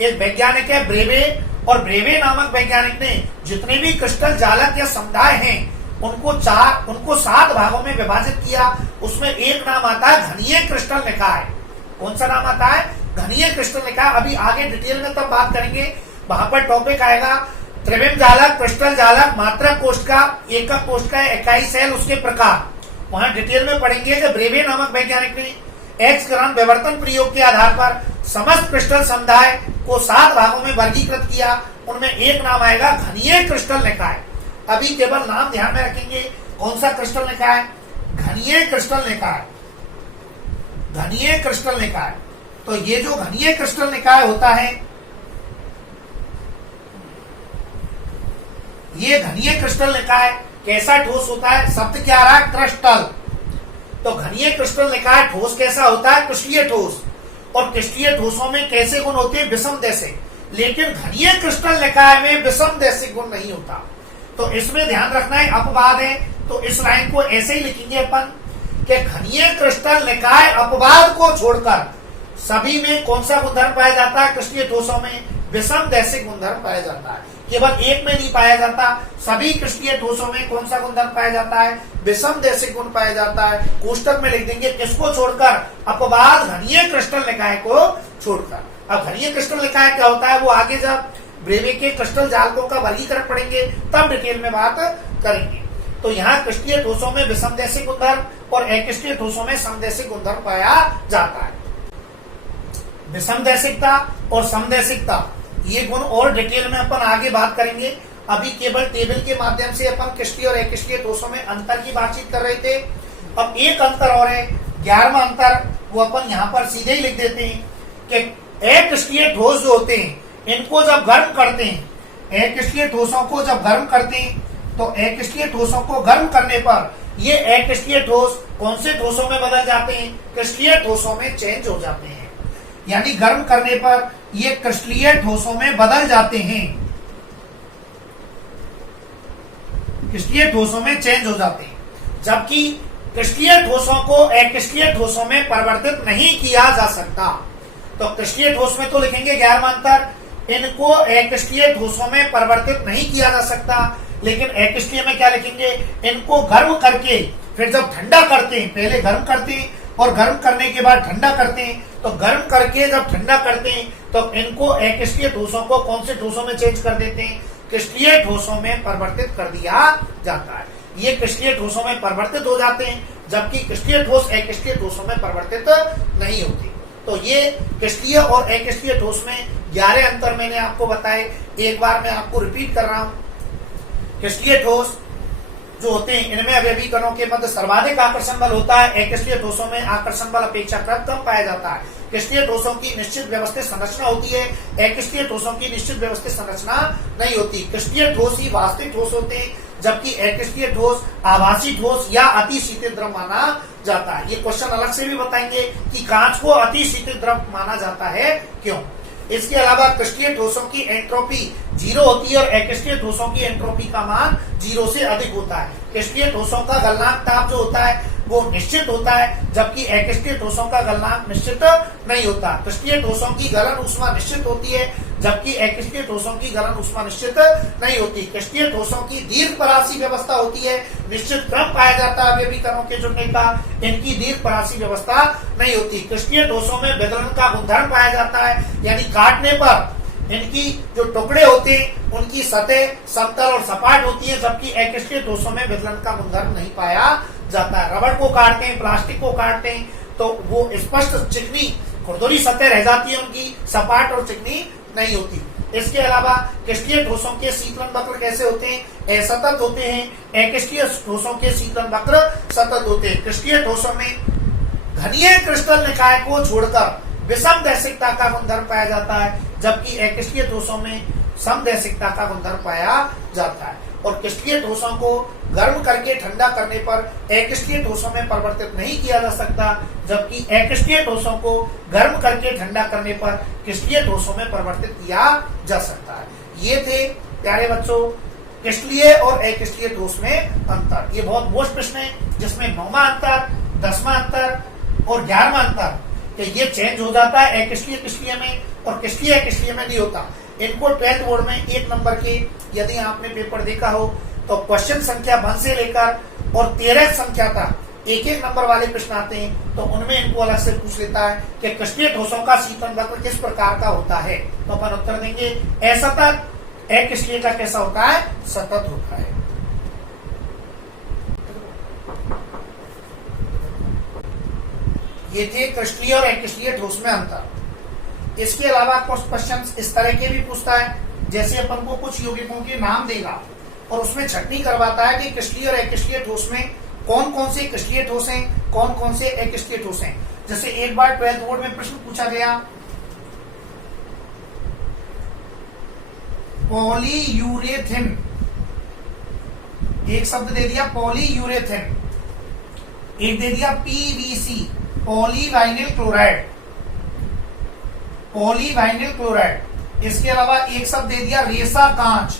एक वैज्ञानिक है ब्रेवे, और ब्रेवे नामक वैज्ञानिक ने जितने भी क्रिस्टल जालक या समुदाय हैं उनको 7 भागों में विभाजित किया। उसमें एक नाम आता है घनीय क्रिस्टल निकाय। कौन सा नाम आता है, घनीय क्रिस्टल निकाय। अभी आगे डिटेल में तब बात करेंगे, वहां पर टॉपिक आएगा त्रिविम जालक, क्रिस्टल जालक, मात्रक कोशिका, एकक कोशिका, इकाई सेल, उसके प्रकार, वहां डिटेल में पढ़ेंगे कि ब्रेवे नामक वैज्ञानिक ने एक्स किरण विवर्तन प्रयोग के आधार पर समस्त क्रिस्टल समुदाय को 7 भागों में वर्गीकृत किया। उनमें एक नाम आएगा घनीय क्रिस्टल निकाय। अभी केवल नाम ध्यान में रखेंगे, कौन सा क्रिस्टल निकाय, घनीय क्रिस्टल निकाय, घनीय क्रिस्टल निकाय। तो ये जो घनीय क्रिस्टल निकाय होता है, ये घनीय क्रिस्टल निकाय कैसा ठोस होता है, शब्द क्या आ रहा है, क्रिस्टल। तो घनीय क्रिस्टल निकाय ठोस कैसा होता है, क्रिस्टलीय ठोस। और क्रिस्टलीय ठोसों में कैसे गुण होते हैं, विषम दैशिक। लेकिन घनीय क्रिस्टल निकाय में विषम दैशिक गुण नहीं होता। तो इसमें ध्यान रखना है, अपवाद है, तो इस लाइन को ऐसे ही लिखेंगे अपन कि घनीय क्रिस्टल निकाय अपवाद को छोड़कर सभी में कौन सा गुणधर्म पाया जाता है, क्रिस्टलीय ठोसों में विषम दैशिक गुणधर्म पाया जाता है। केवल एक में नहीं पाया जाता, सभी क्रिस्टलीय ठोसों में कौन सा गुणधर्म पाया जाता है, विषम दैशिक गुण पाया जाता है। कोष्टक में लिख देंगे किसको छोड़कर, अपवाद घनीय क्रिस्टल निकाय को छोड़कर। अब घनीय क्रिस्टल निकाय क्या होता है वो आगे जब ब्रेवे के क्रिस्टल जालकों का वर्गीकरण पढ़ेंगे तब डिटेल में बात करेंगे। तो यहाँ क्रिस्टलीय ठोसों में विषम दैशिक गुणधर्म और अक्रिस्टलीय ठोसों में समदैशिक गुणधर्म पाया जाता है। विषम दैशिकता और समदैशिकता, ये गुण और डिटेल में अपन आगे बात करेंगे। अभी केवल टेबल के माध्यम से अपन क्रिस्टलीय और अक्रिस्टलीय ठोसों में अंतर की बातचीत कर रहे थे। अब एक अंतर और है, 11वां अंतर, वो अपन यहाँ पर सीधे ही लिख देते हैं कि अक्रिस्टलीय ठोस जो होते हैं इनको जब गर्म करते हैं, अक्रिस्टलीय ठोसों को जब गर्म करते हैं तो अक्रिस्टलीय ठोसों को गर्म करने पर ये अक्रिस्टलीय ठोस कौन से ठोसों में बदल जाते हैं, क्रिस्टलीय ठोसों में चेंज हो जाते हैं। यानी गर्म करने पर ये क्रिस्टलीय ठोसों में बदल जाते हैं, क्रिस्टलीय ठोसों में चेंज हो जाते हैं, जबकि क्रिस्टलीय ठोसों को अक्रिस्टलीय ठोसों में परिवर्तित नहीं किया जा सकता। तो क्रिस्टलीय ठोस में तो लिखेंगे 11वां अंतर, इनको अक्रिस्टलीय ठोसों में परिवर्तित नहीं किया जा सकता, लेकिन अक्रिस्टलीय में क्या लिखेंगे, इनको गर्म करके फिर जब ठंडा करते हैं, पहले गर्म करते हैं और गर्म करने के बाद ठंडा करते हैं, तो गर्म करके जब ठंडा करते हैं तो इनको अक्रिस्टलीय ठोसों को कौन से ठोसों में चेंज कर देते हैं, क्रिस्टलीय ठोसों में परिवर्तित कर दिया जाता है। ये क्रिस्टलीय ठोसों में परिवर्तित हो जाते हैं, जबकि क्रिस्टलीय ठोस अक्रिस्टलीय ठोसों में परिवर्तित नहीं होती। तो ये क्रिस्टलीय और अक्रिस्टलीय ठोस में 11 अंतर मैंने आपको बताए। एक बार मैं आपको रिपीट कर रहा हूं। क्रिस्टलीय ठोस जो होते हैं इनमें अवयवी कणों के मध्य सर्वाधिक आकर्षण बल होता है, अक्रिस्टलीय ठोसों में आकर्षण बल अपेक्षाकृत कम पाया जाता है। क्रिस्टलीय ठोसों की निश्चित व्यवस्थित संरचना होती है, अक्रिस्टलीय ठोसों की निश्चित व्यवस्थित संरचना नहीं होती। क्रिस्टलीय ठोस ही वास्तविक ठोस होते हैं, जबकि अक्रिस्टलीय ठोस आभासी ठोस या अति शीतल द्रव माना जाता है। ये क्वेश्चन अलग से भी बताएंगे कि कांच को अति शीतल द्रव माना जाता है क्यों। इसके अलावा क्रिस्टलीय ठोसों की एंट्रोपी 0 होती है और अक्रिस्टलीय ठोसों की एंट्रोपी का मान 0 से अधिक होता है। क्रिस्टलीय ठोसों का गलनांक ताप जो होता है वो निश्चित होता है, जबकि अक्रिस्टलीय ठोसों का गलनांक निश्चित नहीं होता। क्रिस्टलीय ठोसों की गलन ऊष्मा निश्चित होती है, जबकि अक्रिस्टलीय ठोसों की गलन ऊष्मा निश्चित नहीं होती। क्रिस्टलीय ठोसों की दीर्घ परासी व्यवस्था होती है, निश्चित क्रम पाया जाता है अवयवी कणों के जुड़ने का, इनकी दीर्घ परासी व्यवस्था नहीं होती। क्रिस्टलीय ठोसों में विदलन का गुणधर्म पाया जाता है, यानी काटने पर इनकी जो टुकड़े होते हैं उनकी सतह समतल और सपाट होती है, जबकि अक्रिस्टलीय ठोसों में विदलन का गुणधर्म नहीं पाया जाता है। रबड़ को काटते हैं, प्लास्टिक को काटते हैं तो वो स्पष्ट चिकनी खुरदुरी सतह रह जाती है, उनकी सपाट और चिकनी नहीं होती। इसके अलावा क्रिस्टलीय ठोसों के शीतलन वक्र कैसे होते हैं, असतत होते हैं। अक्रिस्टलीय ठोसों के शीतलन वक्र सतत होते हैं। क्रिस्टलीय ठोसों में घनीय क्रिस्टल निकाय को छोड़कर विषम दैशिकता का गुणधर्म पाया जाता है, जबकि अक्रिस्टलीय ठोसों में समदैशिकता का गुणधर्म पाया जाता है। और क्रिस्टलीय ठोसों को गर्म करके ठंडा करने पर अक्रिस्टलीय ठोसों में परिवर्तित नहीं किया जा सकता, जबकि अक्रिस्टलीय ठोसों को गर्म करके ठंडा करने पर क्रिस्टलीय ठोसों में परिवर्तित किया जा सकता है। ये थे प्यारे बच्चों क्रिस्टलीय और अक्रिस्टलीय ठोस में अंतर। ये बहुत मोस्ट प्रश्न है जिसमें 9वां अंतर, 10वां अंतर और 11वां अंतर कि ये चेंज हो जाता है अक्रिस्टलीय क्रिस्टलीय में और क्रिस्टलीय क्रिस्टलीय में नहीं होता। इनको 12th बोर्ड में 1 नंबर के यदि आपने पेपर देखा हो तो क्वेश्चन संख्या 1 से लेकर और 13 संख्या तक 1-1 नंबर वाले प्रश्न आते हैं, तो उनमें इनको अलग से पूछ लेता है कि क्रिस्टलीय ठोसों का शीतलन वक्र किस प्रकार का होता है। तो अपन उत्तर देंगे असतत। अक्रिस्टलीय का कैसा होता है, सतत होता है। ये थे क्रिस्टलीय और अक्रिस्टलीय ठोस में अंतर। इसके अलावा कुछ क्वेश्चन इस तरह के भी पूछता है, जैसे अपन को कुछ यौगिकों के नाम देगा और उसमें छटनी करवाता है कि क्रिस्टलीय और अक्रिस्टलीय ठोस में कौन कौन से क्रिस्टलीय ठोस हैं, कौन कौन से अक्रिस्टलीय ठोस हैं। जैसे एक बार 12th बोर्ड में प्रश्न पूछा गया, पॉलीयूरेथिन, एक शब्द दे दिया पॉलीयूरेथिन, एक दे दिया पीवीसी पॉलीवाइनिल क्लोराइड, पॉलीवाइनिल क्लोराइड। इसके अलावा एक शब्द दे दिया रेसा कांच,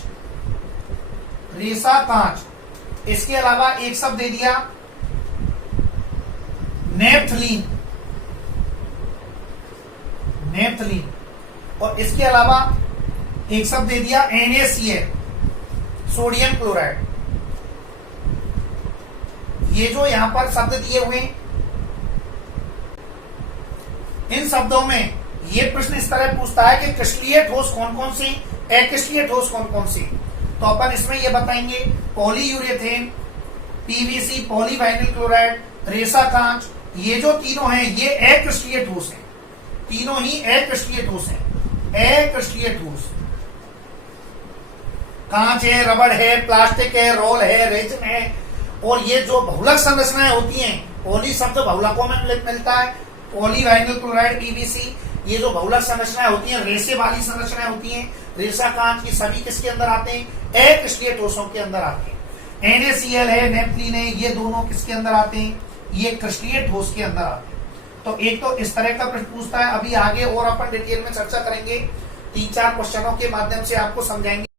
रेसा कांच। इसके अलावा एक शब्द दे दिया नेफ्थलीन, नेफ्थलीन। और इसके अलावा एक शब्द दे दिया NaCl, सोडियम क्लोराइड। ये जो यहां पर शब्द दिए हुए इन शब्दों में ये प्रश्न इस तरह पूछता है कि क्रिस्टलीय ठोस कौन कौन सी, अक्रिस्टलीय ठोस कौन कौन सी। तो अपन इसमें ये बताएंगे पॉलीयूरेथेन, पीवीसी पॉलीवाइनिल क्लोराइड, रेसा कांच, ये जो तीनों हैं ये अक्रिस्टलीय ठोस हैं, तीनों ही अक्रिस्टलीय ठोस हैं। अक्रिस्टलीय ठोस कांच है, रबड़ है, प्लास्टिक है, रोल है, रेजिन है। और ये जो बहुलक संरचनाएं होती हैं, पॉली शब्द बहुलकों में मिलता है, पॉलीवाइनिल क्लोराइड पीवीसी, ये जो बहुलक संरचनाएं होती हैं, रेसे वाली संरचनाएं होती हैं, रेसा कांच, ये सभी किसके अंदर आते हैं, अक्रिस्टलीय ठोसों के अंदर आते हैं। NaCl है, नेफ्थलीन है, ये दोनों किसके अंदर आते हैं, ये क्रिस्टलीय ठोस के अंदर आते हैं। तो एक तो इस तरह का प्रश्न पूछता है। अभी आगे और अपन डिटेल में चर्चा करेंगे, 3-4 क्वेश्चनों के माध्यम से आपको समझाएंगे।